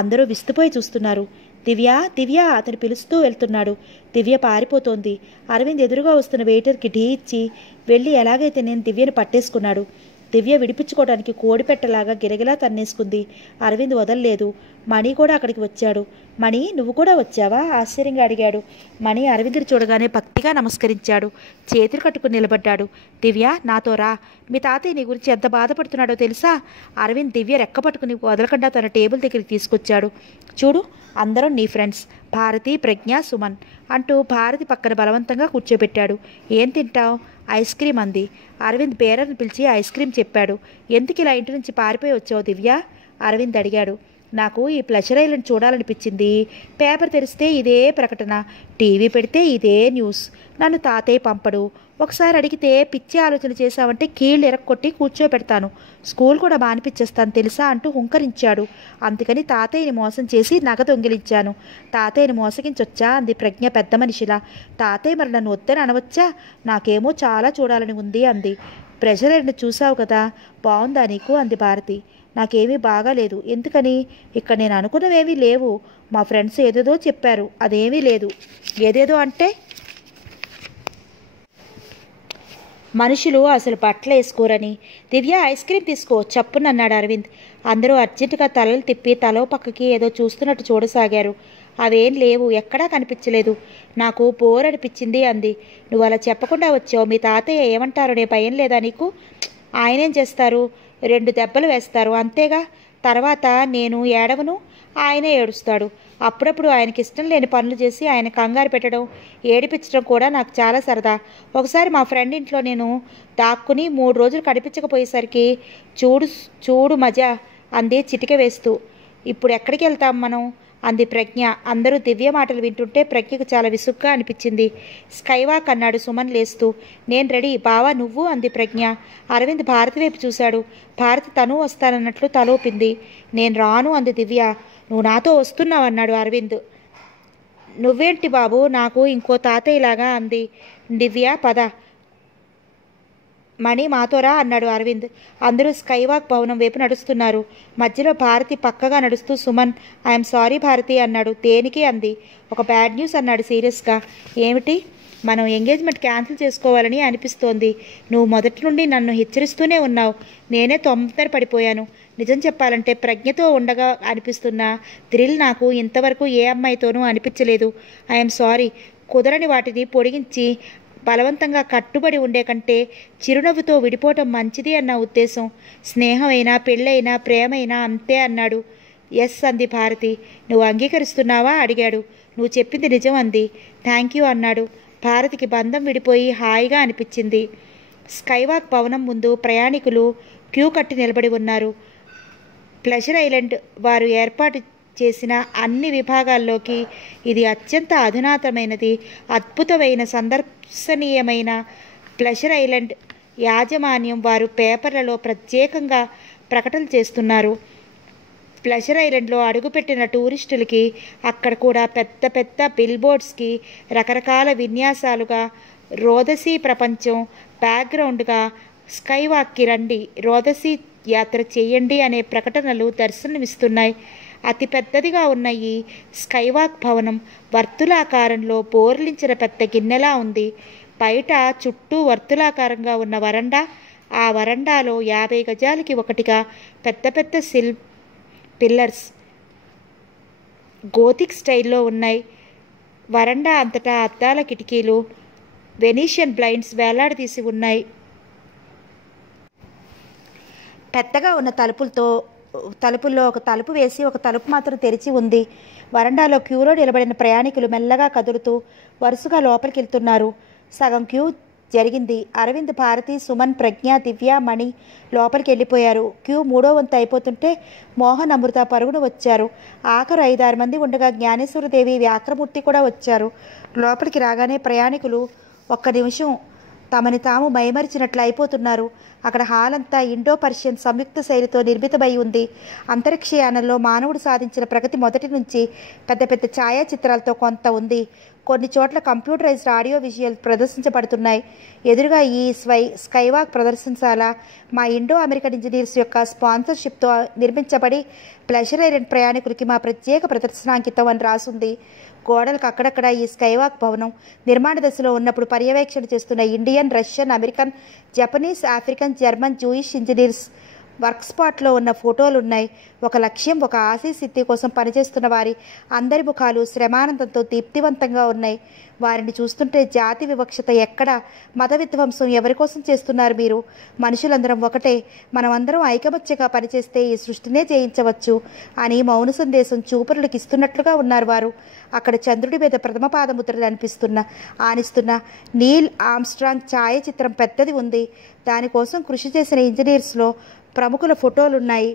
అందరూ విస్తుపోయి చూస్తున్నారు. దివ్య, దివ్య అతను పిలుస్తూ వెళ్తున్నాడు. దివ్య పారిపోతోంది. అరవింద్ ఎదురుగా వస్తున్న వెయిటర్కి ఢీ ఇచ్చి వెళ్ళి ఎలాగైతే నేను దివ్యను పట్టేసుకున్నాడు. దివ్య విడిపించుకోవడానికి కోడిపెట్టలాగా గిరగిలా తన్నేసుకుంది. అరవింద్ వదల్లేదు. మణి కూడా అక్కడికి వచ్చాడు. మణి, నువ్వు కూడా వచ్చావా ఆశ్చర్యంగా అడిగాడు. మణి అరవింద్ని చూడగానే భక్తిగా నమస్కరించాడు. చేతులు కట్టుకుని నిలబడ్డాడు. దివ్య, నాతో రా, మీ తాతయ్య నీ గురించి ఎంత బాధపడుతున్నాడో తెలుసా? అరవింద్ దివ్య రెక్క పట్టుకుని వదలకుండా తన టేబుల్ దగ్గరికి తీసుకొచ్చాడు. చూడు, అందరం నీ ఫ్రెండ్స్, భారతి, ప్రజ్ఞ, సుమన్ అంటూ భారతి పక్కన బలవంతంగా కూర్చోబెట్టాడు. ఏం తింటావు? ఐస్ క్రీమ్ అంది. అరవింద్ బేరర్ని పిలిచి ఐస్ క్రీమ్ చెప్పాడు. ఎందుకు ఇలా ఇంటి నుంచి పారిపోయి వచ్చావు దివ్య? అరవింద్ అడిగాడు. నాకు ఈ ప్లెజర్ ఐలాండ్ చూడాలనిపించింది. పేపర్ తెరిస్తే ఇదే ప్రకటన, టీవీ పెడితే ఇదే న్యూస్. నన్ను తాతయ్య పంపడు. ఒకసారి అడిగితే పిచ్చి ఆలోచన చేశావంటే కీళ్ళు ఎరక్కొట్టి కూర్చోబెడతాను, స్కూల్ కూడా మానిపించేస్తాను తెలుసా అంటూ హుంకరించాడు. అందుకని తాతయ్యని మోసం చేసి నగ దొంగిలించాను. తాతయ్యని మోసగించొచ్చా అంది ప్రజ్ఞ పెద్ద మనిషిలా. తాతయ్య మరి నన్ను వద్దని అనవచ్చా? నాకేమో చాలా చూడాలని ఉంది అంది. ప్రెజర్ ఐలాండ్ చూసావు కదా, బాగుందా నీకు అంది భారతి. నాకేమీ బాగాలేదు. ఎందుకని? ఇక్కడ నేను అనుకున్నవేమీ లేవు. మా ఫ్రెండ్స్ ఏదేదో చెప్పారు, అదేమీ లేదు. ఏదేదో అంటే మనుషులు అసలు బట్టలు వేసుకోరని. దివ్య, ఐస్ క్రీమ్ తీసుకో చప్పునన్నాడు అరవింద్. అందరూ అర్జెంటుగా తలలు తిప్పి తలో పక్కకి ఏదో చూస్తున్నట్టు చూడసాగారు. అవేం లేవు, ఎక్కడా కనిపించలేదు. నాకు బోర్ అనిపించింది అంది. నువ్వు అలా చెప్పకుండా వచ్చావు. మీ తాతయ్య ఏమంటారనే భయం లేదా నీకు? ఆయనేం చేస్తారు? 2 దెబ్బలు వేస్తారు అంతేగా. తర్వాత నేను ఏడవను, ఆయనే ఏడుస్తాడు. అప్పుడప్పుడు ఆయనకి ఇష్టం లేని పనులు చేసి ఆయన కంగారు పెట్టడం, ఏడిపించడం కూడా నాకు చాలా సరదా. ఒకసారి మా ఫ్రెండ్ ఇంట్లో నేను దాక్కుని 3 రోజులు కనిపించకపోయేసరికి చూడు చూడు మజా అంది చిటిక వేస్తూ. ఇప్పుడు ఎక్కడికి వెళ్తాం మనం అంది ప్రజ్ఞ. అందరూ దివ్య మాటలు వింటుంటే ప్రజ్ఞకు చాలా విసుగ్గా అనిపించింది. స్కైవాక్ అన్నాడు సుమన్ లేస్తూ. నేను రెడీ, బావా నువ్వు అంది ప్రజ్ఞ. అరవింద్ భారతి వైపు చూశాడు. భారతి తను వస్తానన్నట్లు తలోపింది. నేను రాను అంది దివ్య. నువ్వు నాతో వస్తున్నావు అన్నాడు అరవింద్. నువ్వేంటి బాబు, నాకు ఇంకో తాతయ్యలాగా అంది దివ్య. పద మణి మాతోరా అన్నాడు అరవింద్. అందరూ స్కైవాక్ భవనం వైపు నడుస్తున్నారు. మధ్యలో భారతి పక్కగా నడుస్తూ సుమన్, ఐఎమ్ సారీ భారతి అన్నాడు. దేనికి అంది. ఒక బ్యాడ్ న్యూస్ అన్నాడు సీరియస్గా. ఏమిటి? మనం ఎంగేజ్మెంట్ క్యాన్సిల్ చేసుకోవాలని అనిపిస్తోంది. నువ్వు మొదటి నుండి నన్ను హెచ్చరిస్తూనే ఉన్నావు. నేనే తొందరపడిపోయాను. నిజం చెప్పాలంటే ప్రజ్ఞతో ఉండగా అనిపిస్తున్న థ్రిల్ నాకు ఇంతవరకు ఏ అమ్మాయితోనూ అనిపించలేదు. I'm sorry. కుదరని వాటిని పొడిగించి బలవంతంగా కట్టుబడి ఉండే కంటే చిరునవ్వుతో విడిపోవటం మంచిది అన్న ఉద్దేశం. స్నేహమైనా పెళ్ళైనా ప్రేమైనా అంతే అన్నాడు. ఎస్ అంది భారతి. నువ్వు అంగీకరిస్తున్నావా అడిగాడు. నువ్వు చెప్పింది నిజం అంది. థ్యాంక్ యూ అన్నాడు. భారతికి బంధం విడిపోయి హాయిగా అనిపించింది. స్కైవాక్ భవనం ముందు ప్రయాణికులు క్యూ కట్టి నిలబడి ఉన్నారు. ప్లెజర్ ఐలాండ్ వారు ఏర్పాటు చేసిన అన్ని విభాగాల్లోకి ఇది అత్యంత అధునాతనమైనది, అద్భుతమైన, సందర్శనీయమైన ప్లెజర్ ఐలాండ్ యాజమాన్యం వారు పేపర్లలో ప్రత్యేకంగా ప్రకటనలు చేస్తున్నారు. ప్లెజర్ ఐలాండ్లో అడుగుపెట్టిన టూరిస్టులకి అక్కడ కూడా పెద్ద పెద్ద బిల్బోర్డ్స్కి రకరకాల విన్యాసాలుగా రోదసీ ప్రపంచం బ్యాక్గ్రౌండ్గా స్కైవాక్కి రండి, రోదసీ యాత్ర చేయండి అనే ప్రకటనలు దర్శనమిస్తున్నాయి. అతి పెద్దదిగా ఉన్న ఈ స్కైవాక్ భవనం వర్తులాకారంలో బోర్లించిన పెద్ద గిన్నెలా ఉంది. బయట చుట్టూ వర్తులాకారంగా ఉన్న వరండా, ఆ వరండాలో 50 గజాలకి ఒకటిగా పెద్ద పెద్ద పిల్లర్స్ గోతిక్ స్టైల్లో ఉన్నాయి. వరండా అంతటా అద్దాల కిటికీలు, వెనీషియన్ బ్లైండ్స్ వేలాడదీసి ఉన్నాయి. పెద్దగా ఉన్న తలుపుల్లో ఒక తలుపు వేసి ఒక తలుపు మాత్రం తెరిచి ఉంది. వరండాలో క్యూలో నిలబడిన ప్రయాణికులు మెల్లగా కదులుతూ వరుసగా లోపలికి వెళ్తున్నారు. సగం క్యూ జరిగింది. అరవింద్, భారతి, సుమన్, ప్రజ్ఞ, దివ్య, మణి లోపలికి వెళ్ళిపోయారు. క్యూ 3వ వంతు అయిపోతుంటే మోహన్, అమృత పరుగున వచ్చారు. ఆఖరు 5-6 మంది ఉండగా జ్ఞానేశ్వరదేవి, వ్యాక్రమూర్తి కూడా వచ్చారు. లోపలికి రాగానే ప్రయాణికులు ఒక్క నిమిషం తమని తాము మైమరిచినట్లు అయిపోతున్నారు. అక్కడ హాల్ అంతా ఇండో పర్షియన్ సంయుక్త శైలితో నిర్మితమై ఉంది. అంతరిక్షయానంలో మానవుడు సాధించిన ప్రగతి మొదటి నుంచి పెద్ద పెద్ద ఛాయాచిత్రాలతో కొంత ఉంది. కొన్ని చోట్ల కంప్యూటరైజ్డ్ ఆడియో విజువల్ ప్రదర్శించబడుతున్నాయి. ఎదురుగా ఈ స్కైవాక్ ప్రదర్శనశాల మా ఇండో అమెరికన్ ఇంజనీర్స్ యొక్క స్పాన్సర్షిప్తో నిర్మించబడి ప్లెజర్ ఐలాండ్ ప్రయాణికులకి మా ప్రత్యేక ప్రదర్శనాంకితం అని రాసుంది. గోడలకు అక్కడక్కడ ఈ స్కైవాక్ భవనం నిర్మాణ దశలో ఉన్నప్పుడు పర్యవేక్షణ చేస్తున్న Indian, Russian, American, Japanese, African, German, Jewish engineers work స్పాట్లో ఉన్న ఫోటోలు ఉన్నాయి. ఒక లక్ష్యం, ఒక ఆశయసిద్ధి కోసం పనిచేస్తున్న వారి అందరి ముఖాలు శ్రమానందంతో దీప్తివంతంగా ఉన్నాయి. వారిని చూస్తుంటే జాతి వివక్షత ఎక్కడ, మత విధ్వంసం ఎవరి కోసం చేస్తున్నారు మీరు? మనుషులందరం ఒకటే, మనమందరం ఐకమత్యంగా పనిచేస్తే ఈ సృష్టినే జయించవచ్చు అని మౌన సందేశం చూపరులకు ఇస్తున్నట్లుగా ఉన్నారు వారు. అక్కడ చంద్రుడి మీద ప్రథమ పాదముద్రలు ఆనిస్తున్న నీల్ ఆమ్స్ట్రాంగ్ ఛాయాచిత్రం పెద్దది ఉంది. దానికోసం కృషి చేసిన ఇంజనీర్స్లో ప్రముఖుల ఫోటోలున్నాయి.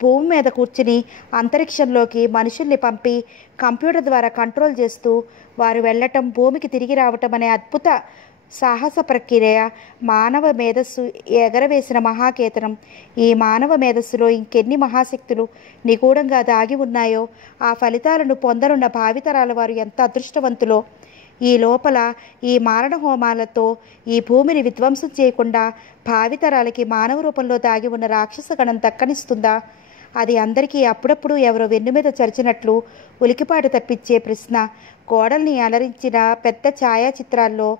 భూమి మీద కూర్చుని అంతరిక్షంలోకి మనుషుల్ని పంపి కంప్యూటర్ ద్వారా కంట్రోల్ చేస్తూ వారు వెళ్ళటం, భూమికి తిరిగి రావటం అనే అద్భుత సాహస ప్రక్రియ మానవ మేధస్సు ఎగరవేసిన మహాకేతనం. ఈ మానవ మేధస్సులో ఇంకెన్ని మహాశక్తులు నిగూఢంగా దాగి ఉన్నాయో, ఆ ఫలితాలను పొందనున్న భావితరాల వారు ఎంత అదృష్టవంతులో. ఈ లోపల ఈ మారణ హోమాలతో ఈ భూమిని విధ్వంసం చేయకుండా భావితరాలకి మానవ రూపంలో దాగి ఉన్న రాక్షస గణం దక్కనిస్తుందా? అది అందరికీ అప్పుడప్పుడు ఎవరో వెన్ను మీద చరిచినట్లు ఉలికిపాటు తప్పించే ప్రశ్న. గోడల్ని అలరించిన పెద్ద ఛాయాచిత్రాల్లో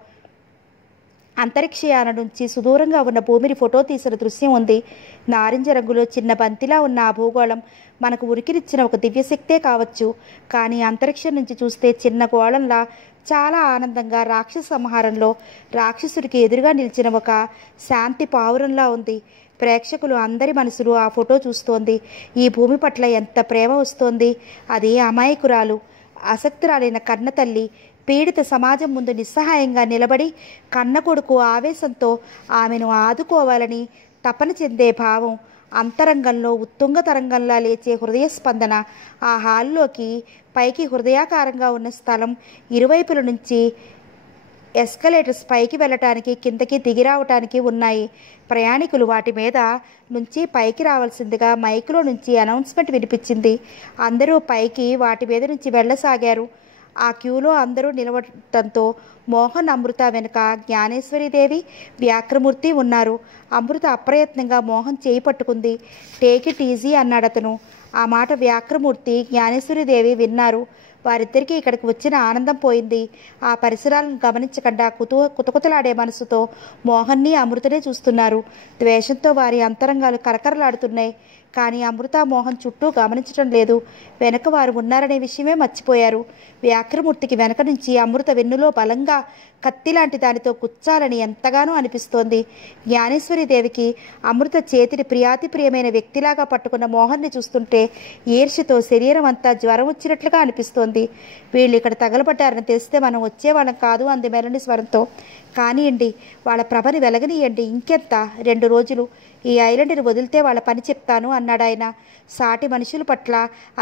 అంతరిక్షయానం నుంచి సుదూరంగా ఉన్న భూమిని ఫోటో తీసిన దృశ్యం ఉంది. నారింజ రంగులో చిన్న బంతిలా ఉన్న ఆ భూగోళం మనకు ఉరికినిచ్చిన ఒక దివ్యశక్తే కావచ్చు. కానీ అంతరిక్షం నుంచి చూస్తే చిన్న గోళంలా చాలా ఆనందంగా రాక్షస సంహారంలో రాక్షసుడికి ఎదురుగా నిలిచిన ఒక శాంతి పావురంలా ఉంది. ప్రేక్షకులు అందరి మనసులు ఆ ఫోటో చూస్తోంది. ఈ భూమి పట్ల ఎంత ప్రేమ వస్తోంది. అది అమాయకురాలు, ఆసక్తురాలైన కన్న తల్లి పీడిత సమాజం ముందు నిస్సహాయంగా నిలబడి కన్న కొడుకు ఆవేశంతో ఆమెను ఆదుకోవాలని తపన చెందే భావం, అంతరంగంలో ఉత్తుంగ తరంగంలా లేచే హృదయ స్పందన. ఆ హాల్లోకి పైకి హృదయాకారంగా ఉన్న స్థలం, ఇరువైపుల నుంచి ఎస్కలేటర్స్ పైకి వెళ్ళటానికి కిందకి దిగి రావటానికి ఉన్నాయి. ప్రయాణికులు వాటి మీద నుంచి పైకి రావాల్సిందిగా మైకులో నుంచి అనౌన్స్మెంట్ వినిపించింది. అందరూ పైకి వాటి మీద నుంచి వెళ్ళసాగారు. ఆ క్యూలో అందరూ నిలవడంతో మోహన్, అమృత వెనుక జ్ఞానేశ్వరీదేవి, వ్యాక్రమూర్తి ఉన్నారు. అమృత అప్రయత్నంగా మోహన్ చేయి పట్టుకుంది. టేక్ ఇట్ ఈజీ అన్నాడతను. ఆ మాట వ్యాక్రమూర్తి, జ్ఞానేశ్వరీదేవి విన్నారు. వారిద్దరికీ ఇక్కడికి వచ్చిన ఆనందం పోయింది. ఆ పరిసరాలను గమనించకుండా కుతకుతలాడే మనసుతో మోహన్ని, అమృతనే చూస్తున్నారు. ద్వేషంతో వారి అంతరంగాలు కరకరలాడుతున్నాయి. కానీ అమృత, మోహన్ చుట్టూ గమనించడం లేదు. వెనక వారు ఉన్నారనే విషయమే మర్చిపోయారు. వ్యాక్రమూర్తికి వెనక నుంచి అమృత వెన్నులో బలంగా కత్తిలాంటి దానితో గుచ్చాలని ఎంతగానో అనిపిస్తోంది. జ్ఞానేశ్వరీదేవికి అమృత చేతిని ప్రియాతి ప్రియమైన వ్యక్తిలాగా పట్టుకున్న మోహన్ని చూస్తుంటే ఈర్ష్యతో శరీరం అంతా జ్వరం వచ్చినట్లుగా అనిపిస్తోంది. వీళ్ళు ఇక్కడ తగలబడ్డారని తెలిస్తే మనం వచ్చేవాళ్ళం కాదు అంది మెలని స్వరంతో. కానియండి, వాళ్ళ ప్రభని వెలగనీయండి. ఇంకెంత, 2 రోజులు ఈ ఐలాండ్ని వదిలితే వాళ్ళ పని చెప్తాను అన్నాడాయన. సాటి మనుషుల పట్ల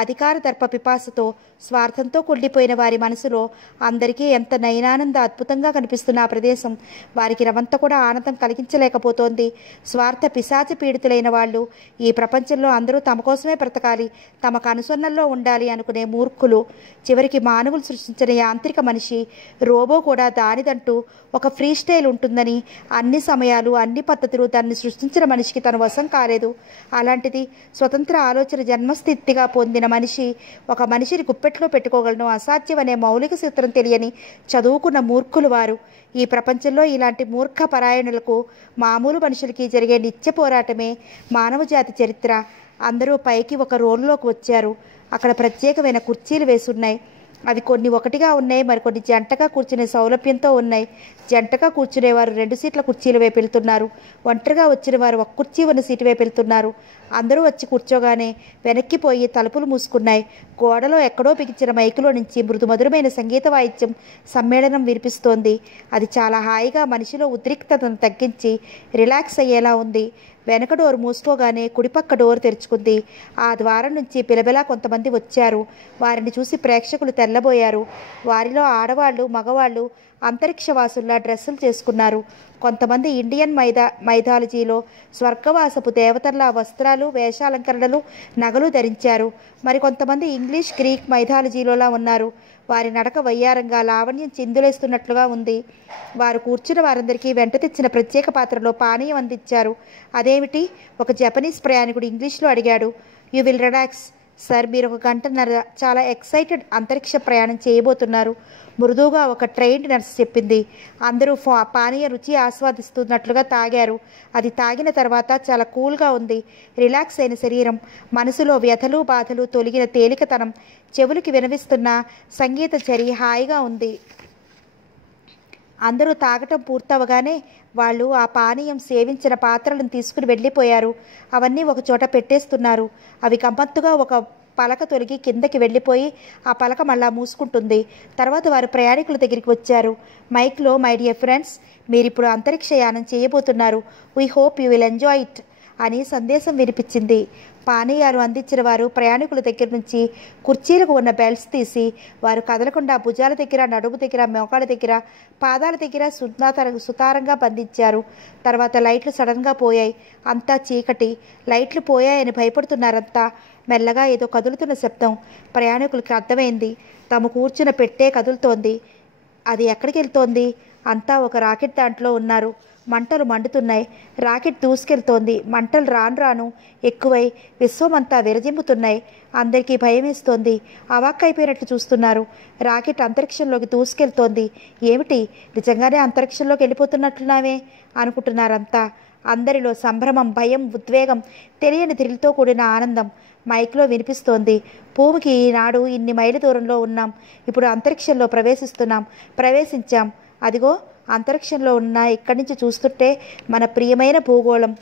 అధికార దర్ప పిపాసతో, స్వార్థంతో కుళ్ళిపోయిన వారి మనసులో అందరికీ ఎంత నయనానంద అద్భుతంగా కనిపిస్తున్న ఆ ప్రదేశం వారికి రవంత కూడా ఆనందం కలిగించలేకపోతోంది. స్వార్థ పిశాచ పీడితులైన వాళ్ళు ఈ ప్రపంచంలో అందరూ తమ కోసమే బ్రతకాలి, తమకు అనుసరణలో ఉండాలి అనుకునే మూర్ఖులు. చివరికి మానవులు సృష్టించిన యాంత్రిక మనిషి, రోబో కూడా దానిదంటూ ఒక ఫ్రీ స్టైల్ ఉంటుందని, అన్ని సమయాలు, అన్ని పద్ధతులు దాన్ని సృష్టించిన మనిషి మనిషికి తన వశం కాలేదు. అలాంటిది స్వతంత్ర ఆలోచన జన్మస్థితిగా పొందిన మనిషి ఒక మనిషిని గుప్పెట్లో పెట్టుకోగలను అసాధ్యమనే మౌలిక సూత్రం తెలియని చదువుకున్న మూర్ఖులు వారు. ఈ ప్రపంచంలో ఇలాంటి మూర్ఖ పరాయణులకు మామూలు మనుషులకి జరిగే నిత్య పోరాటమే మానవజాతి చరిత్ర. అందరూ పైకి ఒక రోల్లోకి వచ్చారు. అక్కడ ప్రత్యేకమైన కుర్చీలు వేసున్నాయి. అవి కొన్ని ఒకటిగా ఉన్నాయి, మరికొన్ని జంటగా కూర్చునే సౌలభ్యంతో ఉన్నాయి. జంటగా కూర్చునేవారు 2 సీట్ల కుర్చీల వైపు వెళ్తున్నారు. ఒంటరిగా వచ్చిన వారు ఒక కుర్చీ ఉన్న సీటు వైపు వెళ్తున్నారు. అందరూ వచ్చి కూర్చోగానే వెనక్కిపోయి తలుపులు మూసుకున్నాయి. గోడలో ఎక్కడో బిగించిన మైకులో నుంచి మృదుమధురమైన సంగీత వాయిద్యం సమ్మేళనం వినిపిస్తోంది. అది చాలా హాయిగా మనిషిలో ఉద్రిక్తతను తగ్గించి రిలాక్స్ అయ్యేలా ఉంది. వెనక డోర్ మూసుకోగానే కుడిపక్క డోర్ తెరుచుకుంది. ఆ ద్వారం నుంచి పిలబిలా కొంతమంది వచ్చారు. వారిని చూసి ప్రేక్షకులు తెల్లబోయారు. వారిలో ఆడవాళ్ళు, మగవాళ్ళు అంతరిక్షవాసుల్లా డ్రెస్సులు చేసుకున్నారు. కొంతమంది ఇండియన్ మైథాలజీలో స్వర్గవాసపు దేవతల్లా వస్త్రాలు, వేషాలంకరణలు, నగలు ధరించారు. మరికొంతమంది ఇంగ్లీష్, గ్రీక్ మైథాలజీలోలా ఉన్నారు. వారి నడక వయ్యారంగా లావణ్యం చిందులేస్తున్నట్లుగా ఉంది. వారు కూర్చున్న వారందరికీ వెంట తెచ్చిన ప్రత్యేక పాత్రలో పానీయం అందించారు. అదేమిటి? ఒక జపనీస్ ప్రయాణికుడు ఇంగ్లీష్లో అడిగాడు. యూ విల్ రిలాక్స్ సార్, మీరు 1 గంటన్నర చాలా ఎక్సైటెడ్ అంతరిక్ష ప్రయాణం చేయబోతున్నారు, మృదువుగా ఒక ట్రైన్డ్ నర్స్ చెప్పింది. అందరూ పానీయ రుచి ఆస్వాదిస్తున్నట్లుగా తాగారు. అది తాగిన తర్వాత చాలా కూల్గా ఉంది. రిలాక్స్ అయిన శరీరం, మనసులో వ్యధలు బాధలు తొలగిన తేలికతనం, చెవులకి వినవిస్తున్న సంగీత చరి హాయిగా ఉంది. అందరూ తాగటం పూర్తవగానే వాళ్ళు ఆ పానీయం సేవించిన పాత్రలను తీసుకుని వెళ్ళిపోయారు. అవన్నీ ఒక చోట పెట్టేస్తున్నారు. అవి గమ్మత్తుగా ఒక పలక తొలగి కిందకి వెళ్ళిపోయి ఆ పలక మళ్ళా మూసుకుంటుంది. తర్వాత వారు ప్రయాణికుల దగ్గరికి వచ్చారు. మైక్లో, మై డియర్ ఫ్రెండ్స్, మీరిప్పుడు అంతరిక్షయానం చేయబోతున్నారు. We hope you will enjoy it అని సందేశం వినిపించింది. పానీయాలు అందించిన వారు ప్రయాణికుల దగ్గర నుంచి కుర్చీలకు ఉన్న బెల్ట్స్ తీసి వారు కదలకుండా భుజాల దగ్గర, నడుము దగ్గర, మోకాళ్ళ దగ్గర, పాదాల దగ్గర సుతారంగా బంధించారు. తర్వాత లైట్లు సడన్గా పోయాయి. అంతా చీకటి. లైట్లు పోయాయని భయపడుతున్నారంతా. మెల్లగా ఏదో కదులుతున్న శబ్దం. ప్రయాణికులకి అర్థమైంది. తాము కూర్చున్న పెట్టే కదులుతోంది. అది ఎక్కడికి వెళ్తోంది? అంతా ఒక రాకెట్ దాంట్లో ఉన్నారు. మంటలు మండుతున్నాయి. రాకెట్ దూసుకెళ్తోంది. మంటలు రాను రాను ఎక్కువై విశ్వమంతా విరజిమ్ముతున్నాయి. అందరికీ భయం వేస్తోంది. అవాక్కైపోయినట్లు చూస్తున్నారు. రాకెట్ అంతరిక్షంలోకి దూసుకెళ్తోంది. ఏమిటి, నిజంగానే అంతరిక్షంలోకి వెళ్ళిపోతున్నట్లున్నావే అనుకుంటున్నారంతా. అందరిలో సంభ్రమం, భయం, ఉద్వేగం, తెలియని థ్రిల్తో కూడిన ఆనందం మైక్లో వినిపిస్తోంది. భూమికి ఈనాడు ఇన్ని మైళ్ళ దూరంలో ఉన్నాం. ఇప్పుడు అంతరిక్షంలో ప్రవేశించాం. అదిగో అంతరిక్షంలో ఉన్న ఇక్కడి నుంచి చూస్తుంటే మన ప్రియమైన భూగోళం.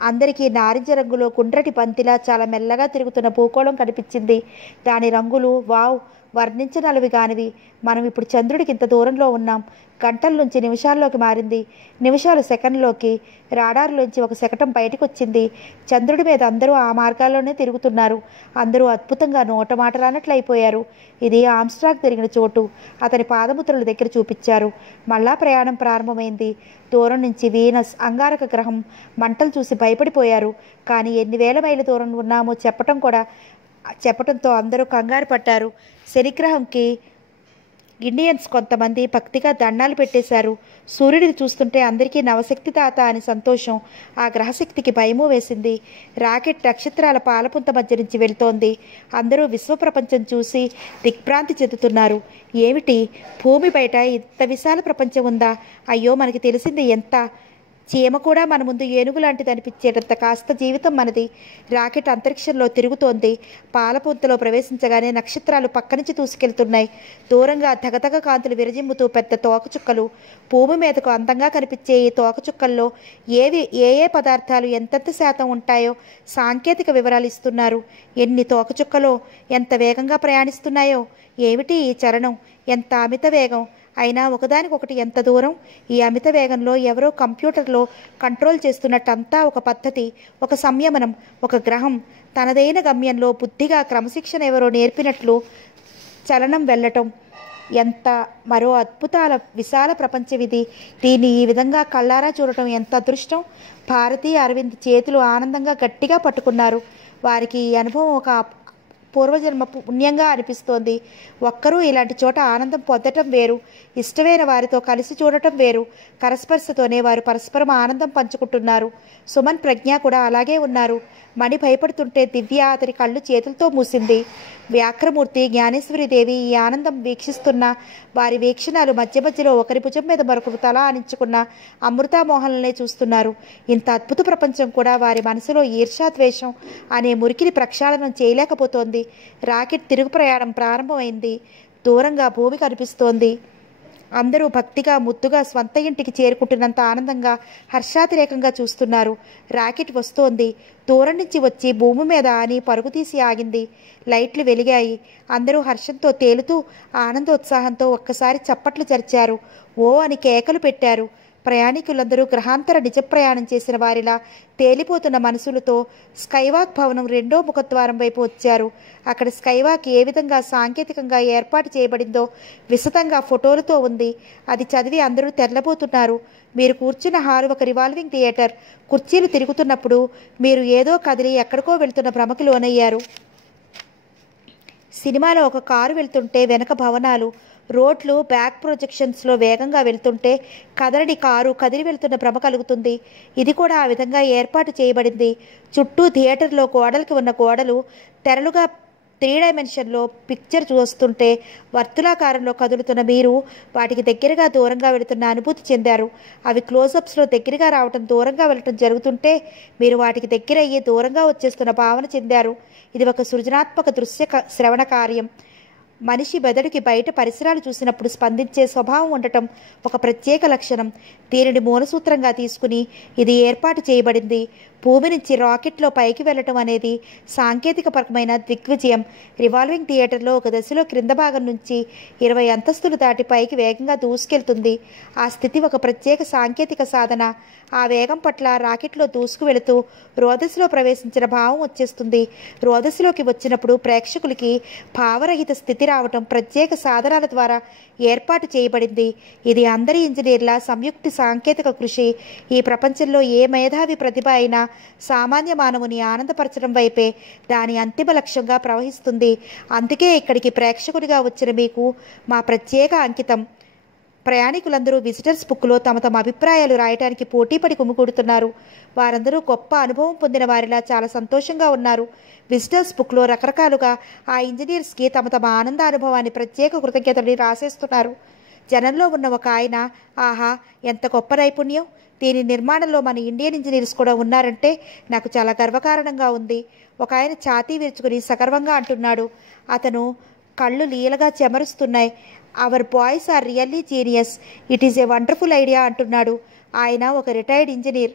అందరికీ నారింజ రంగులో గుండ్రటి బంతిలా చాలా మెల్లగా తిరుగుతున్న భూగోళం కనిపించింది. దాని రంగులు వావ్, వర్ణించనలవి కానివి. మనం ఇప్పుడు చంద్రుడికి ఇంత దూరంలో ఉన్నాం. గంటల నుంచి నిమిషాల్లోకి మారింది. నిమిషాలు సెకండ్లోకి. రాడార్లోంచి ఒక శకటం బయటకు వచ్చింది. చంద్రుడి మీద అందరూ ఆ మార్గాల్లోనే తిరుగుతున్నారు. అందరూ అద్భుతంగా నోటమాటలానట్లు అయిపోయారు. ఇది ఆమ్స్ట్రాంగ్ తిరిగిన చోటు. అతని పాదముద్రల దగ్గర చూపించారు. మళ్ళా ప్రయాణం ప్రారంభమైంది. దూరం నుంచి వీనస్, అంగారక గ్రహం మంటలు చూసి భయపడిపోయారు. కానీ ఎన్ని వేల మైళ్ళ దూరం ఉన్నామో చెప్పటంతో అందరూ కంగారు పడ్డారు. శనిగ్రహంకి ఇండియన్స్ కొంతమంది భక్తిగా దండాలు పెట్టేశారు. సూర్యుడిని చూస్తుంటే అందరికీ నవశక్తి తాత అని సంతోషం. ఆ గ్రహశక్తికి భయమూ వేసింది. రాకెట్ నక్షత్రాల పాలపుంత మధ్య నుంచి వెళ్తోంది. అందరూ విశ్వప్రపంచం చూసి దిగ్భ్రాంతి చెందుతున్నారు. ఏమిటి, భూమి బయట ఇంత విశాల ప్రపంచం ఉందా? అయ్యో, మనకి తెలిసింది ఎంత? చీమ కూడా మన ముందు ఏనుగు లాంటిది అనిపించేటంత కాస్త జీవితం మనది. రాకెట్ అంతరిక్షంలో తిరుగుతోంది. పాలపుంతలో ప్రవేశించగానే నక్షత్రాలు పక్క నుంచి దూసుకెళ్తున్నాయి. దూరంగా ధగధగ కాంతులు విరజిమ్ముతూ పెద్ద తోకచుక్కలు. భూమి మీదకు అందంగా కనిపించే ఈ తోకచుక్కల్లో ఏ పదార్థాలు ఎంతెంత శాతం ఉంటాయో సాంకేతిక వివరాలు ఇస్తున్నారు. ఎన్ని తోకచుక్కలో ఎంత వేగంగా ప్రయాణిస్తున్నాయో! ఏమిటి ఈ చలనం? ఎంత అమిత వేగం! అయినా ఒకదానికొకటి ఎంత దూరం! ఈ అమిత వేగంలో ఎవరో కంప్యూటర్లో కంట్రోల్ చేస్తున్నట్టంతా ఒక పద్ధతి, ఒక సంయమనం, ఒక గ్రహం తనదైన గమ్యంలో బుద్ధిగా క్రమశిక్షణ ఎవరో నేర్పినట్లు చలనం వెళ్ళటం. ఎంత మరో అద్భుతాల విశాల ప్రపంచం ఇది. దీన్ని ఈ విధంగా కళ్ళారా చూడటం ఎంత అదృష్టం! భారతి, అరవింద్ చేతులు ఆనందంగా గట్టిగా పట్టుకున్నారు. వారికి ఈ అనుభవం ఒక పూర్వజన్మ పుణ్యంగా అనిపిస్తోంది. ఒక్కరూ ఇలాంటి చోట ఆనందం పొందటం వేరు, ఇష్టమైన వారితో కలిసి చూడటం వేరు. కరస్పర్శతోనే వారు పరస్పరం ఆనందం పంచుకుంటున్నారు. సుమన్, ప్రజ్ఞ కూడా అలాగే ఉన్నారు. మణి భయపడుతుంటే దివ్య అతని కళ్ళు చేతులతో మూసింది. వ్యాఘ్రమూర్తి, జ్ఞానేశ్వరీదేవి ఈ ఆనందం వీక్షిస్తున్న వారి వీక్షణాలు మధ్య మధ్యలో ఒకరి భుజం మీద మరొకరు తల ఆనించుకున్న అమృతామోహనలనే చూస్తున్నారు. ఇంత అద్భుత ప్రపంచం కూడా వారి మనసులో ఈర్ష్యాద్వేషం అనే మురికిని ప్రక్షాళనం చేయలేకపోతోంది. రాకెట్ తిరుగు ప్రయాణం ప్రారంభమైంది. దూరంగా భూమి కనిపిస్తోంది. అందరూ భక్తిగా ముద్దుగా స్వంత ఇంటికి చేరుకుంటున్నంత ఆనందంగా హర్షాతిరేకంగా చూస్తున్నారు. రాకెట్ వస్తోంది. దూరం నుంచి వచ్చి భూమి మీద ఆని పరుగు తీసి ఆగింది. లైట్లు వెలిగాయి. అందరూ హర్షంతో తేలుతూ ఆనందోత్సాహంతో ఒక్కసారి చప్పట్లు చరిచారు. ఓ అని కేకలు పెట్టారు. ప్రయాణికులందరూ గ్రహాంతర నిజ ప్రయాణం చేసిన వారిలా తేలిపోతున్న మనసులతో స్కైవాక్ భవనం రెండో ముఖద్వారం వైపు వచ్చారు. అక్కడ స్కైవాక్ ఏ విధంగా సాంకేతికంగా ఏర్పాటు చేయబడిందో విశదంగా ఫోటోలతో ఉంది. అది చదివి అందరూ తెల్లబోతున్నారు. మీరు కూర్చున్న హాలు ఒక రివాల్వింగ్ థియేటర్. కుర్చీలు తిరుగుతున్నప్పుడు మీరు ఏదో కదిలి ఎక్కడికో వెళ్తున్న భ్రమకి లోనయ్యారు. సినిమాలో ఒక కారు వెళ్తుంటే వెనక భవనాలు, రోడ్లు బ్యాక్ ప్రొజెక్షన్స్లో వేగంగా వెళ్తుంటే కదలని కారు కదిలి వెళ్తున్న భ్రమ కలుగుతుంది. ఇది కూడా ఆ విధంగా ఏర్పాటు చేయబడింది. చుట్టూ థియేటర్లో గోడలకి ఉన్న గోడలు తెరలుగా 3 డైమెన్షన్లో పిక్చర్ చూస్తుంటే వర్తులాకారంలో కదులుతున్న మీరు వాటికి దగ్గరగా దూరంగా వెళుతున్న అనుభూతి చెందారు. అవి క్లోజప్స్లో దగ్గరగా రావటం, దూరంగా వెళ్ళటం జరుగుతుంటే మీరు వాటికి దగ్గరయ్యి దూరంగా వచ్చేస్తున్న భావన చెందారు. ఇది ఒక సృజనాత్మక దృశ్య శ్రవణ కార్యం. మనిషి మెదడుకి బయట పరిసరాలు చూసినప్పుడు స్పందించే స్వభావం ఉండటం ఒక ప్రత్యేక లక్షణం. దీనిని మూలసూత్రంగా తీసుకుని ఇది ఏర్పాటు చేయబడింది. భూమి నుంచి రాకెట్లో పైకి వెళ్ళటం అనేది సాంకేతికపరమైన దిగ్విజయం. రివాల్వింగ్ థియేటర్లో ఒక దశలో క్రింద భాగం నుంచి 20 అంతస్తులు దాటి పైకి వేగంగా దూసుకెళ్తుంది. ఆ స్థితి ఒక ప్రత్యేక సాంకేతిక సాధన. ఆ వేగం పట్ల రాకెట్లో దూసుకు వెళుతూ రోదసిలో ప్రవేశించిన భావం వచ్చేస్తుంది. రోదసిలోకి వచ్చినప్పుడు ప్రేక్షకులకి భావరహిత స్థితి రావటం ప్రత్యేక సాధనాల ద్వారా ఏర్పాటు చేయబడింది. ఇది అందరి ఇంజనీర్ల సంయుక్త సాంకేతిక కృషి. ఈ ప్రపంచంలో ఏ మేధావి ప్రతిభ అయినా సామాన్య మానవుని ఆనందపరచడం వైపే దాని అంతిమ లక్ష్యంగా ప్రవహిస్తుంది. అందుకే ఇక్కడికి ప్రేక్షకుడిగా వచ్చిన మీకు మా ప్రత్యేక అంకితం. ప్రయాణికులందరూ విజిటర్స్ బుక్లో తమ తమ అభిప్రాయాలు రాయటానికి పోటీపడి కుమ్ముకూడుతున్నారు. వారందరూ గొప్ప అనుభవం పొందిన వారిలా చాలా సంతోషంగా ఉన్నారు. విజిటర్స్ బుక్లో రకరకాలుగా ఆ ఇంజనీర్స్కి తమ తమ ఆనందానుభవాన్ని ప్రత్యేక కృతజ్ఞతని రాసేస్తున్నారు. జనంలో ఉన్న ఒక ఆయన, ఆహా ఎంత గొప్ప నైపుణ్యం, దీని నిర్మాణంలో మన ఇండియన్ ఇంజనీర్స్ కూడా ఉన్నారంటే నాకు చాలా గర్వకారణంగా ఉంది. ఒక ఆయన ఛాతీ విరుచుకుని సగర్వంగా అంటున్నాడు. అతను కళ్ళు లీలగా చెమరుస్తున్నాయి. Our boys are really genius, it is a wonderful idea అంటున్నాడు. ఆయన ఒక రిటైర్డ్ ఇంజనీర్.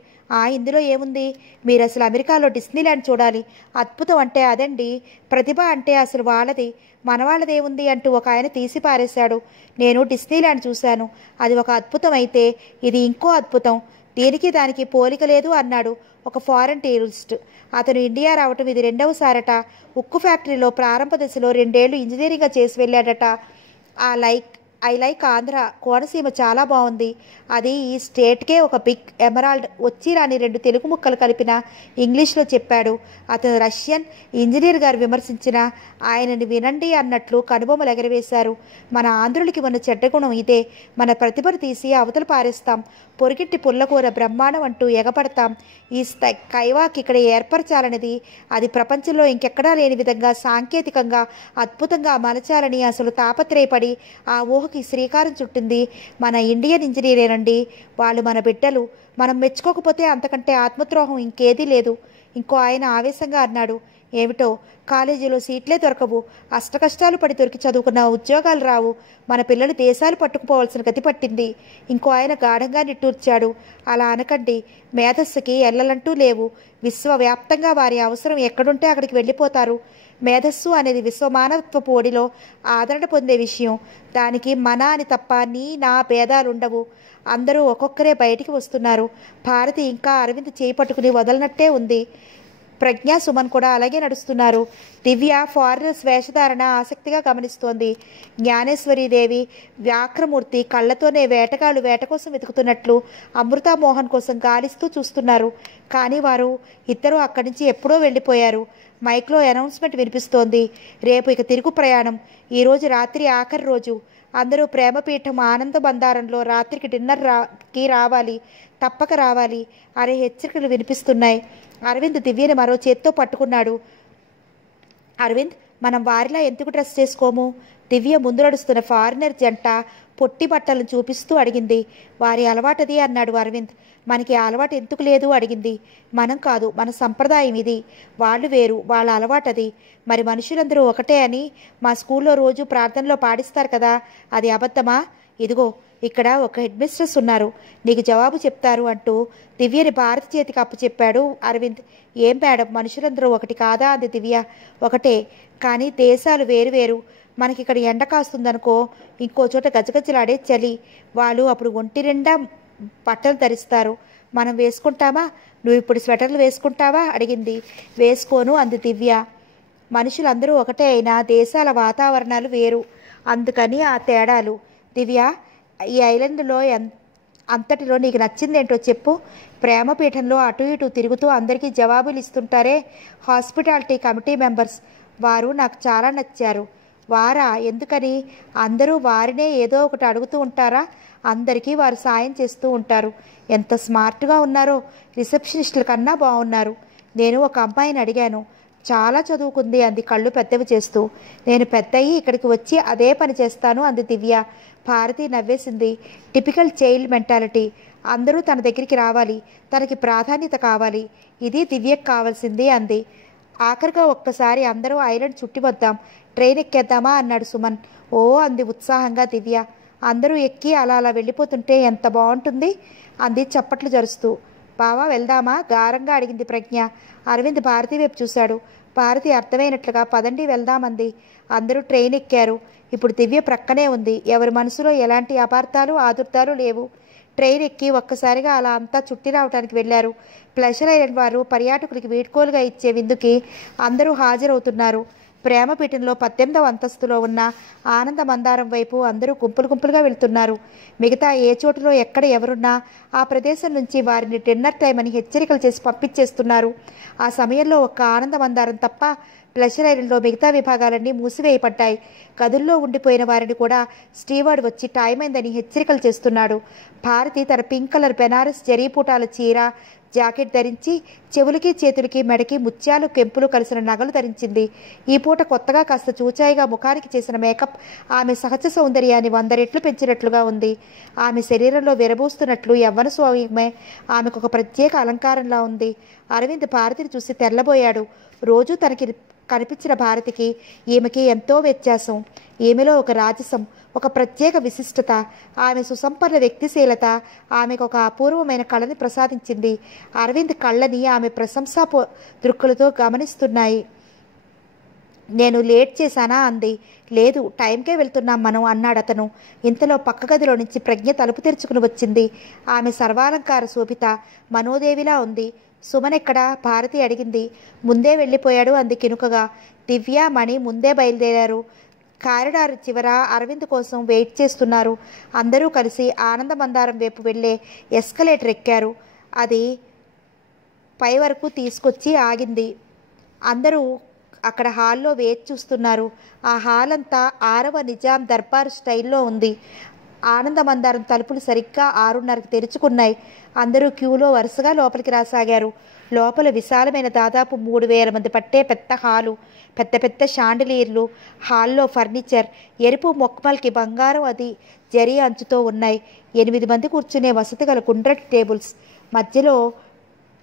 ఇందులో ఏముంది, మీరు అసలు అమెరికాలో డిస్నీల్యాండ్ చూడాలి. అద్భుతం అంటే అదండి, ప్రతిభ అంటే అసలు వాళ్ళది, మన వాళ్ళదేముంది అంటూ ఒక ఆయన తీసి పారేశాడు. నేను డిస్నీల్యాండ్ చూశాను, అది ఒక అద్భుతం అయితే ఇది ఇంకో అద్భుతం, దీనికి దానికి పోలిక లేదు అన్నాడు ఒక ఫారెన్ టూరిస్ట్. అతను ఇండియా రావటం ఇది 2వసారట. ఉక్కు ఫ్యాక్టరీలో ప్రారంభ దశలో 2 ఏళ్ళు ఇంజనీరింగ్గా చేసి వెళ్ళాడట. ఐ లైక్ ఆంధ్ర, కోనసీమ చాలా బాగుంది. అది ఈ స్టేట్కే ఒక బిగ్ ఎమరాల్డ్. వచ్చి రాని 2 తెలుగు ముక్కలు కలిపిన ఇంగ్లీష్లో చెప్పాడు. అతను రష్యన్. ఇంజనీర్ గారు విమర్శించిన ఆయనని వినండి అన్నట్లు కనుబొమ్మలు ఎగరవేశారు. మన ఆంధ్రులకి ఉన్న చెడ్డ గుణం ఇదే. మన ప్రతిభను తీసి అవతల పారేస్తాం. పొరిగిట్టి పుల్లకూర బ్రహ్మాండం అంటూ ఎగపడతాం. ఈ స్కైవాక్ ఇక్కడ ఏర్పరచాలనేది అది ప్రపంచంలో ఇంకెక్కడా లేని విధంగా సాంకేతికంగా అద్భుతంగా మలచాలని అసలు తాపత్రయపడి ఆ ఊహకి శ్రీకారం చుట్టింది మన ఇండియన్ ఇంజనీరేనండి. వాళ్ళు మన బిడ్డలు. మనం మెచ్చుకోకపోతే అంతకంటే ఆత్మద్రోహం ఇంకేదీ లేదు. ఇంకో ఆయన ఆవేశంగా అన్నాడు. ఏమిటో, కాలేజీలో సీట్లే దొరకవు, అష్టకష్టాలు పడి దొరికి చదువుకున్న ఉద్యోగాలు రావు, మన పిల్లలు దేశాలు పట్టుకుపోవాల్సిన గతి పట్టింది. ఇంకో ఆయన గాఢంగా నిట్టూర్చాడు. అలా అనకండి, మేధస్సుకి ఎల్లలంటూ లేవు. విశ్వవ్యాప్తంగా వారి అవసరం ఎక్కడుంటే అక్కడికి వెళ్ళిపోతారు. మేధస్సు అనేది విశ్వమానవత్వపు ఒడిలో ఆదరణ పొందే విషయం. దానికి మన అని తప్ప నీ నా భేదాలుండవు. అందరూ ఒక్కొక్కరే బయటికి వస్తున్నారు. భారతి ఇంకా అరవింద్ చేయి పట్టుకుని వదలనట్టే ఉంది. ప్రజ్ఞ, సుమన్ కూడా అలాగే నడుస్తున్నారు. దివ్య ఫారినర్స్ వేషధారణ ఆసక్తిగా గమనిస్తోంది. జ్ఞానేశ్వరీదేవి, వ్యాఘ్రమూర్తి కళ్ళతోనే వేటగాళ్ళు వేట కోసం వెతుకుతున్నట్లు అమృతామోహన్ కోసం గాలిస్తూ చూస్తున్నారు. కానీ వారు ఇద్దరూ అక్కడి నుంచి ఎప్పుడో వెళ్ళిపోయారు. మైక్లో అనౌన్స్మెంట్ వినిపిస్తోంది. రేపు ఇక తిరుగు ప్రయాణం. ఈరోజు రాత్రి ఆఖరి రోజు. అందరూ ప్రేమపీఠం ఆనంద బందారంలో రాత్రికి డిన్నర్కి రావాలి, తప్పక రావాలి అనే హెచ్చరికలు వినిపిస్తున్నాయి. అరవింద్ దివ్యని మరో చేత్తో పట్టుకున్నాడు. అరవింద్, మనం వారిలా ఎందుకు డ్రెస్ చేసుకోము? దివ్య ముందు నడుస్తున్న ఫారినర్ జంట పొట్టి బట్టలను చూపిస్తూ అడిగింది. వారి అలవాటది అన్నాడు అరవింద్. మనకి ఆ అలవాటు ఎందుకు లేదు అడిగింది. మనం కాదు, మన సంప్రదాయం ఇది. వాళ్ళు వేరు, వాళ్ళ అలవాటది. మరి మనుషులందరూ ఒకటే అని మా స్కూల్లో రోజు ప్రార్థనలో పాడిస్తారు కదా, అది అబద్ధమా? ఇదిగో ఇక్కడ ఒక హెడ్ మిస్ట్రెస్ ఉన్నారు, నీకు జవాబు చెప్తారు అంటూ దివ్యని భారతి చేతికి అప్పచెప్పాడు అరవింద్. ఏం మేడం, మనుషులందరూ ఒకటి కాదా అంది దివ్య. ఒకటే, కానీ దేశాలు వేరువేరు. మనకిక్కడ ఎండ కాస్తుందనుకో, ఇంకో చోట గజగజలాడే చలి. వాళ్ళు అప్పుడు ఒంటి నిండా బట్టలు ధరిస్తారు, మనం వేసుకుంటామా? నువ్వు ఇప్పుడు స్వెటర్లు వేసుకుంటావా అడిగింది. వేసుకోను అంది దివ్య. మనుషులందరూ ఒకటే అయినా దేశాల వాతావరణాలు వేరు, అందుకని ఆ తేడాలు. దివ్య, ఈ ఐలాండ్లో అంతటిలో నీకు నచ్చిందేంటో చెప్పు. ప్రేమపీఠంలో అటు ఇటు తిరుగుతూ అందరికీ జవాబులు ఇస్తుంటారే హాస్పిటాలిటీ కమిటీ మెంబర్స్, వారు నాకు చాలా నచ్చారు. వారా? ఎందుకని? అందరూ వారినే ఏదో ఒకటి అడుగుతూ ఉంటారా? అందరికీ వారు సాయం చేస్తూ ఉంటారు. ఎంత స్మార్ట్గా ఉన్నారో, రిసెప్షనిస్టుల కన్నా బాగున్నారు. నేను ఒక అమ్మాయిని అడిగాను, చాలా చదువుకుంది అంది కళ్ళు పెద్దవి చేస్తూ. నేను పెద్దయి ఇక్కడికి వచ్చి అదే పని చేస్తాను అంది దివ్య. భారతి నవ్వేసింది. Typical child mentality. అందరూ తన దగ్గరికి రావాలి, తనకి ప్రాధాన్యత కావాలి, ఇది దివ్యకు కావాల్సింది అంది. ఆఖరిగా ఒక్కసారి అందరూ ఐలాండ్ చుట్టి వద్దాం, ట్రైన్ ఎక్కేద్దామా అన్నాడు సుమన్. ఓ అంది ఉత్సాహంగా దివ్య. అందరూ ఎక్కి అలా అలా వెళ్ళిపోతుంటే ఎంత బాగుంటుంది అంది చప్పట్లు జరుస్తూ. బావా వెళ్దామా గారంగా అడిగింది ప్రజ్ఞ. అరవింద్ భారతి వైపు చూశాడు. భారతి అర్థమైనట్లుగా పదండి వెళ్దామంది. అందరూ ట్రైన్ ఎక్కారు. ఇప్పుడు దివ్య ప్రక్కనే ఉంది. ఎవరి మనసులో ఎలాంటి అపార్థాలు ఆదుర్దాలు లేవు. ట్రైన్ ఎక్కి ఒక్కసారిగా అలా అంతా చుట్టి రావడానికి వెళ్లారు. ప్లెజర్ ఐలాండ్ వారు పర్యాటకులకి వీడ్కోలుగా ఇచ్చే విందుకి అందరూ హాజరవుతున్నారు. ప్రేమపీఠంలో 18వ అంతస్తులో ఉన్న ఆనంద మందారం వైపు అందరూ గుంపులు గుంపులుగా వెళ్తున్నారు. మిగతా ఏ చోటులో ఎక్కడ ఎవరున్నా ఆ ప్రదేశం నుంచి వారిని డిన్నర్ టైం అని హెచ్చరికలు చేసి పంపించేస్తున్నారు. ఆ సమయంలో ఒక్క ఆనంద మందారం తప్ప ప్లెజర్ ఐలాండ్లో మిగతా విభాగాలన్నీ మూసివేయబడ్డాయి. గదుల్లో ఉండిపోయిన వారిని కూడా స్టీవార్డ్ వచ్చి టైం అయిందని హెచ్చరికలు చేస్తున్నాడు. భారతి తన పింక్ కలర్ బెనారస్ జరీపూటాల చీర జాకెట్ ధరించి చెవులకి చేతులకి మెడకి ముత్యాలు కెంపులు కలిసిన నగలు ధరించింది. ఈ పూట కొత్తగా కాస్త చూచాయిగా ముఖానికి చేసిన మేకప్ ఆమె సహజ సౌందర్యాన్ని 100 రెట్లు పెంచినట్లుగా ఉంది. ఆమె శరీరంలో విరబూస్తున్నట్లు యవ్వన స్వామ్యమే ఆమెకు ఒక ప్రత్యేక అలంకారంలా ఉంది. అరవింద్ భారతిని చూసి తెల్లబోయాడు. రోజు తనకి కనిపించిన భారతికి ఈమెకి ఎంతో వ్యత్యాసం. ఈమెలో ఒక రాజసం, ఒక ప్రత్యేక విశిష్టత, ఆమె సుసంపన్న వ్యక్తిశీలత ఆమెకు ఒక అపూర్వమైన కళని ప్రసాదించింది. అరవింద్ కళ్ళని ఆమె ప్రశంసా దృక్కులతో గమనిస్తున్నాయి. నేను లేట్ చేశానా అంది. లేదు, టైంకే వెళ్తున్నాం మనం అన్నాడు అతను. ఇంతలో పక్క గదిలో నుంచి ప్రజ్ఞ తలుపు తెరుచుకుని వచ్చింది. ఆమె సర్వాలంకార శోభిత మనోదేవిలా ఉంది. సుమన్ ఎక్కడా? భారతి అడిగింది. ముందే వెళ్ళిపోయాడు అంది కినుకగా. దివ్య, మణి ముందే బయలుదేరారు. కారిడార్ చివర అరవింద్ కోసం వెయిట్ చేస్తున్నారు. అందరూ కలిసి ఆనంద మందారం వైపు వెళ్ళే ఎస్కలేటర్ ఎక్కారు. అది పై వరకు తీసుకొచ్చి ఆగింది. అందరూ అక్కడ హాల్లో వేచి చూస్తున్నారు. ఆ హాల్ అంతా 6వ నిజాం దర్బార్ స్టైల్లో ఉంది. ఆనంద మందారం తలుపులు సరిగ్గా 6:30కి తెరుచుకున్నాయి. అందరూ క్యూలో వరుసగా లోపలికి రాసాగారు. లోపల విశాలమైన దాదాపు 3000 మంది పట్టే పెద్ద హాలు, పెద్ద పెద్ద షాండిలీర్లు, హాల్లో ఫర్నిచర్ ఎరుపు మొక్మల్కి బంగారం అది జరీ అంచుతో ఉన్నాయి. 8 మంది కూర్చునే వసతి గల గుండ్రటి టేబుల్స్, మధ్యలో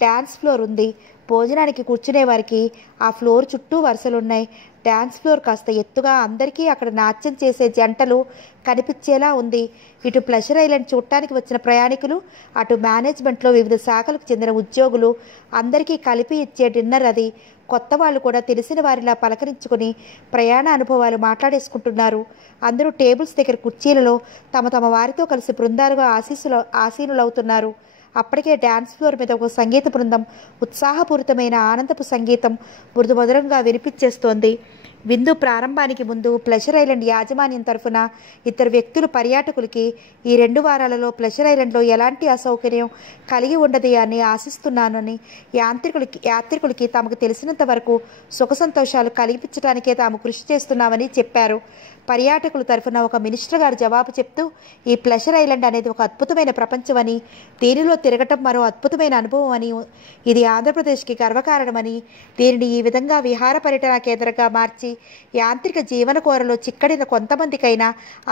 డ్యాన్స్ ఫ్లోర్ ఉంది. భోజనానికి కూర్చునే వారికి ఆ ఫ్లోర్ చుట్టూ వరుసలున్నాయి. డ్యాన్స్ ఫ్లోర్ కాస్త ఎత్తుగా అందరికీ అక్కడ నాట్యం చేసే జంటలు కనిపించేలా ఉంది. ఇటు ప్లెజర్ ఐలాండ్ చూడటానికి వచ్చిన ప్రయాణికులు, అటు మేనేజ్మెంట్లో వివిధ శాఖలకు చెందిన ఉద్యోగులు అందరికీ కలిపి ఇచ్చే డిన్నర్ అది. కొత్త వాళ్ళు కూడా తెలిసిన వారిలా పలకరించుకుని ప్రయాణ అనుభవాలు మాట్లాడేసుకుంటున్నారు. అందరూ టేబుల్స్ దగ్గర కుర్చీలలో తమ తమ వారితో కలిసి బృందాలుగా ఆసీనులవుతున్నారు. అప్పటికే డ్యాన్స్ ఫ్లోర్ మీద ఒక సంగీత బృందం ఉత్సాహపూరితమైన ఆనందపు సంగీతం మృదుమధురంగా వినిపించేస్తోంది. విందు ప్రారంభానికి ముందు ప్లెజర్ ఐలాండ్ యాజమాన్యం తరఫున ఇద్దరు వ్యక్తులు పర్యాటకులకి ఈ 2 వారాలలో ప్లెజర్ ఐలాండ్లో ఎలాంటి అసౌకర్యం కలిగి ఉండదు అని ఆశిస్తున్నానని, యాత్రికులకి తమకు తెలిసినంత వరకు సుఖ సంతోషాలు కలిగించడానికే తాము కృషి చేస్తున్నామని చెప్పారు. పర్యాటకుల తరఫున ఒక మినిస్టర్ గారు జవాబు చెప్తూ, ఈ ప్లెజర్ ఐలాండ్ అనేది ఒక అద్భుతమైన ప్రపంచమని, దీనిలో తిరగటం మరో అద్భుతమైన అనుభవం అని, ఇది ఆంధ్రప్రదేశ్కి గర్వకారణమని, దీనిని ఈ విధంగా విహార పర్యటన కేంద్రంగా మార్చి యాంత్రిక జీవన కోరలో చిక్కడిన కొంతమందికైనా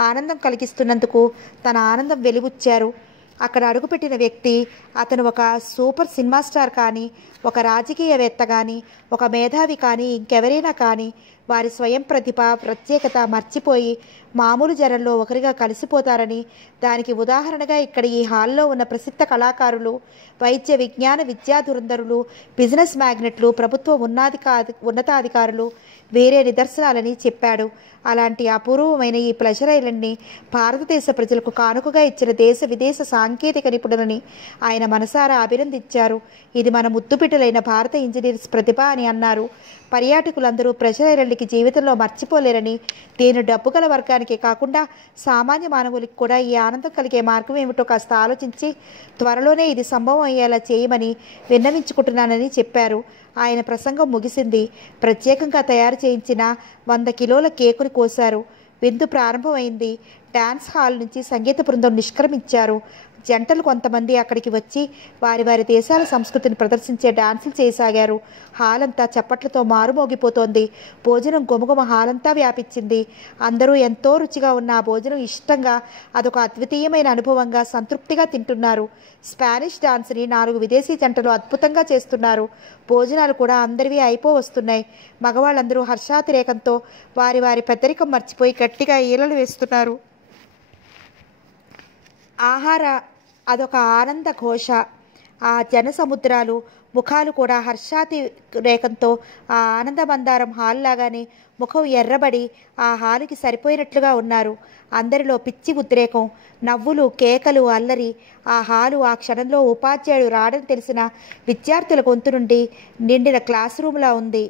ఆనందం కలిగిస్తున్నందుకు తన ఆనందం వెలిబుచ్చారు. అక్కడ అడుగుపెట్టిన వ్యక్తి అతను ఒక సూపర్ సినిమా స్టార్ కానీ, ఒక రాజకీయవేత్త కానీ, ఒక మేధావి కానీ, ఇంకెవరైనా కానీ వారి స్వయం ప్రతిభ ప్రత్యేకత మర్చిపోయి మామూలు జనంలో ఒకరిగా కలిసిపోతారని, దానికి ఉదాహరణగా ఇక్కడ ఈ హాల్లో ఉన్న ప్రసిద్ధ కళాకారులు, వైద్య విజ్ఞాన విద్యా ధురంధరులు, బిజినెస్ మ్యాగ్నెట్లు, ప్రభుత్వ ఉన్నతాధికారులు వేరే నిదర్శనాలని చెప్పాడు. అలాంటి అపూర్వమైన ఈ ప్లెజర్ ఐలాండ్ని భారతదేశ ప్రజలకు కానుకగా ఇచ్చిన దేశ విదేశ సాంకేతిక నిపుణులని ఆయన మనసారా అభినందించారు. ఇది మన ముద్దుబిడ్డలైన భారత ఇంజనీర్స్ ప్రతిభ అని అన్నారు. పర్యాటకులందరూ ప్లెజర్ ఐలాండ్కి జీవితంలో మర్చిపోలేరని, దీని డబ్బు గల వర్గానికే కాకుండా సామాన్య మానవులకి కూడా ఈ ఆనందం కలిగే మార్గం ఏమిటో కాస్త ఆలోచించి త్వరలోనే ఇది సంభవం అయ్యేలా చేయమని విన్నవించుకుంటున్నానని చెప్పారు. ఆయన ప్రసంగం ముగిసింది. ప్రత్యేకంగా తయారు చేయించిన 100 కిలోల కేకుని కోశారు. విందు ప్రారంభమైంది. డాన్స్ హాల్ నుంచి సంగీత బృందం నిష్క్రమించారు. జంటలు కొంతమంది అక్కడికి వచ్చి వారి వారి దేశాల సంస్కృతిని ప్రదర్శించే డాన్సులు చేయసాగారు. హాల్ అంతా చప్పట్లతో మారుమోగిపోతోంది. భోజనం గుమగుమ హాల్ అంతా వ్యాపించింది. అందరూ ఎంతో రుచిగా ఉన్న ఆ భోజనం ఇష్టంగా, అదొక అద్వితీయమైన అనుభవంగా సంతృప్తిగా తింటున్నారు. స్పానిష్ డాన్స్ని 4 విదేశీ జంటలు అద్భుతంగా చేస్తున్నారు. భోజనాలు కూడా అందరివి అయిపోవస్తున్నాయి. మగవాళ్ళందరూ హర్షాతిరేకంతో వారి వారి పెద్దరికం మర్చిపోయి గట్టిగా ఈలలు వేస్తున్నారు. అదొక ఆనంద ఘోష. ఆ జన సముద్రాలు ముఖాలు కూడా హర్షాతిరేకంతో ఆ ఆనందమందారం హాల్ లాగానే ముఖం ఎర్రబడి ఆ హాలుకి సరిపోయినట్లుగా ఉన్నారు. అందరిలో పిచ్చి ఉద్రేకం, నవ్వులు, కేకలు, అల్లరి. ఆ హాలు ఆ క్షణంలో ఉపాధ్యాయుడు రాడని తెలిసిన విద్యార్థుల గొంతు నుండి నిండిన క్లాస్ రూమ్లా ఉంది.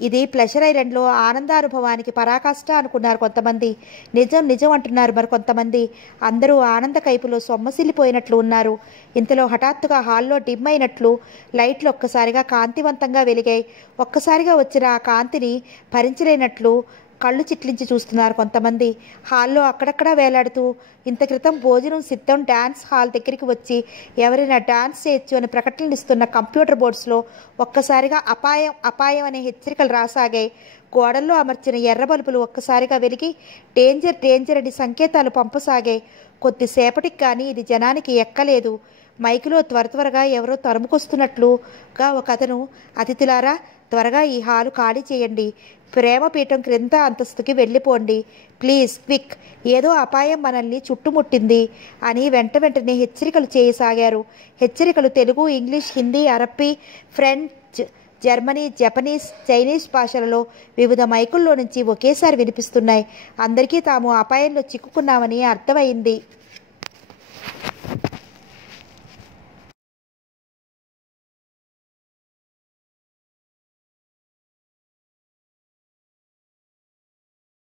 ఇది ప్లెజర్ ఐలాండ్లో ఆనందానుభవానికి పరాకాష్ట అనుకున్నారు కొంతమంది. నిజం నిజం అంటున్నారు మరికొంతమంది. అందరూ ఆనంద కైపులో సొమ్మసిల్లిపోయినట్లు ఉన్నారు. ఇంతలో హఠాత్తుగా హాల్లో డిమ్ అయినట్లు లైట్లు ఒక్కసారిగా కాంతివంతంగా వెలిగాయి. ఒక్కసారిగా వచ్చిన ఆ కాంతిని భరించలేనట్లు కళ్ళు చిట్లించి చూస్తున్నారు కొంతమంది. హాల్లో అక్కడక్కడా వేలాడుతూ ఇంత క్రితం భోజనం సిద్ధం డ్యాన్స్ హాల్ దగ్గరికి వచ్చి ఎవరైనా డాన్స్ చేయొచ్చు అని ప్రకటనలు ఇస్తున్న కంప్యూటర్ బోర్డ్స్లో ఒక్కసారిగా అపాయం అపాయం అనే హెచ్చరికలు రాసాగాయి. గోడల్లో అమర్చిన ఎర్ర బల్బులు ఒక్కసారిగా వెలిగి డేంజర్ డేంజర్ అని సంకేతాలు పంపసాగాయి. కొద్దిసేపటికి కానీ ఇది జనానికి ఎక్కలేదు. మైకులో త్వరగా ఎవరో తరుముకొస్తున్నట్లుగా ఒకతను, అతిథులారా త్వరగా ఈ హాలు ఖాళీ చేయండి, ప్రేమపీఠం క్రింద అంతస్తుకి వెళ్ళిపోండి, ప్లీజ్ క్విక్, ఏదో అపాయం మనల్ని చుట్టుముట్టింది అని వెంటనే హెచ్చరికలు చేయసాగారు. హెచ్చరికలు తెలుగు, ఇంగ్లీష్, హిందీ, అరబ్బీ, ఫ్రెంచ్, జర్మనీ, జపనీస్, చైనీస్ భాషలలో వివిధ మైకుల్లో నుంచి ఒకేసారి వినిపిస్తున్నాయి. అందరికీ తాము అపాయంలో చిక్కుకున్నామని అర్థమైంది.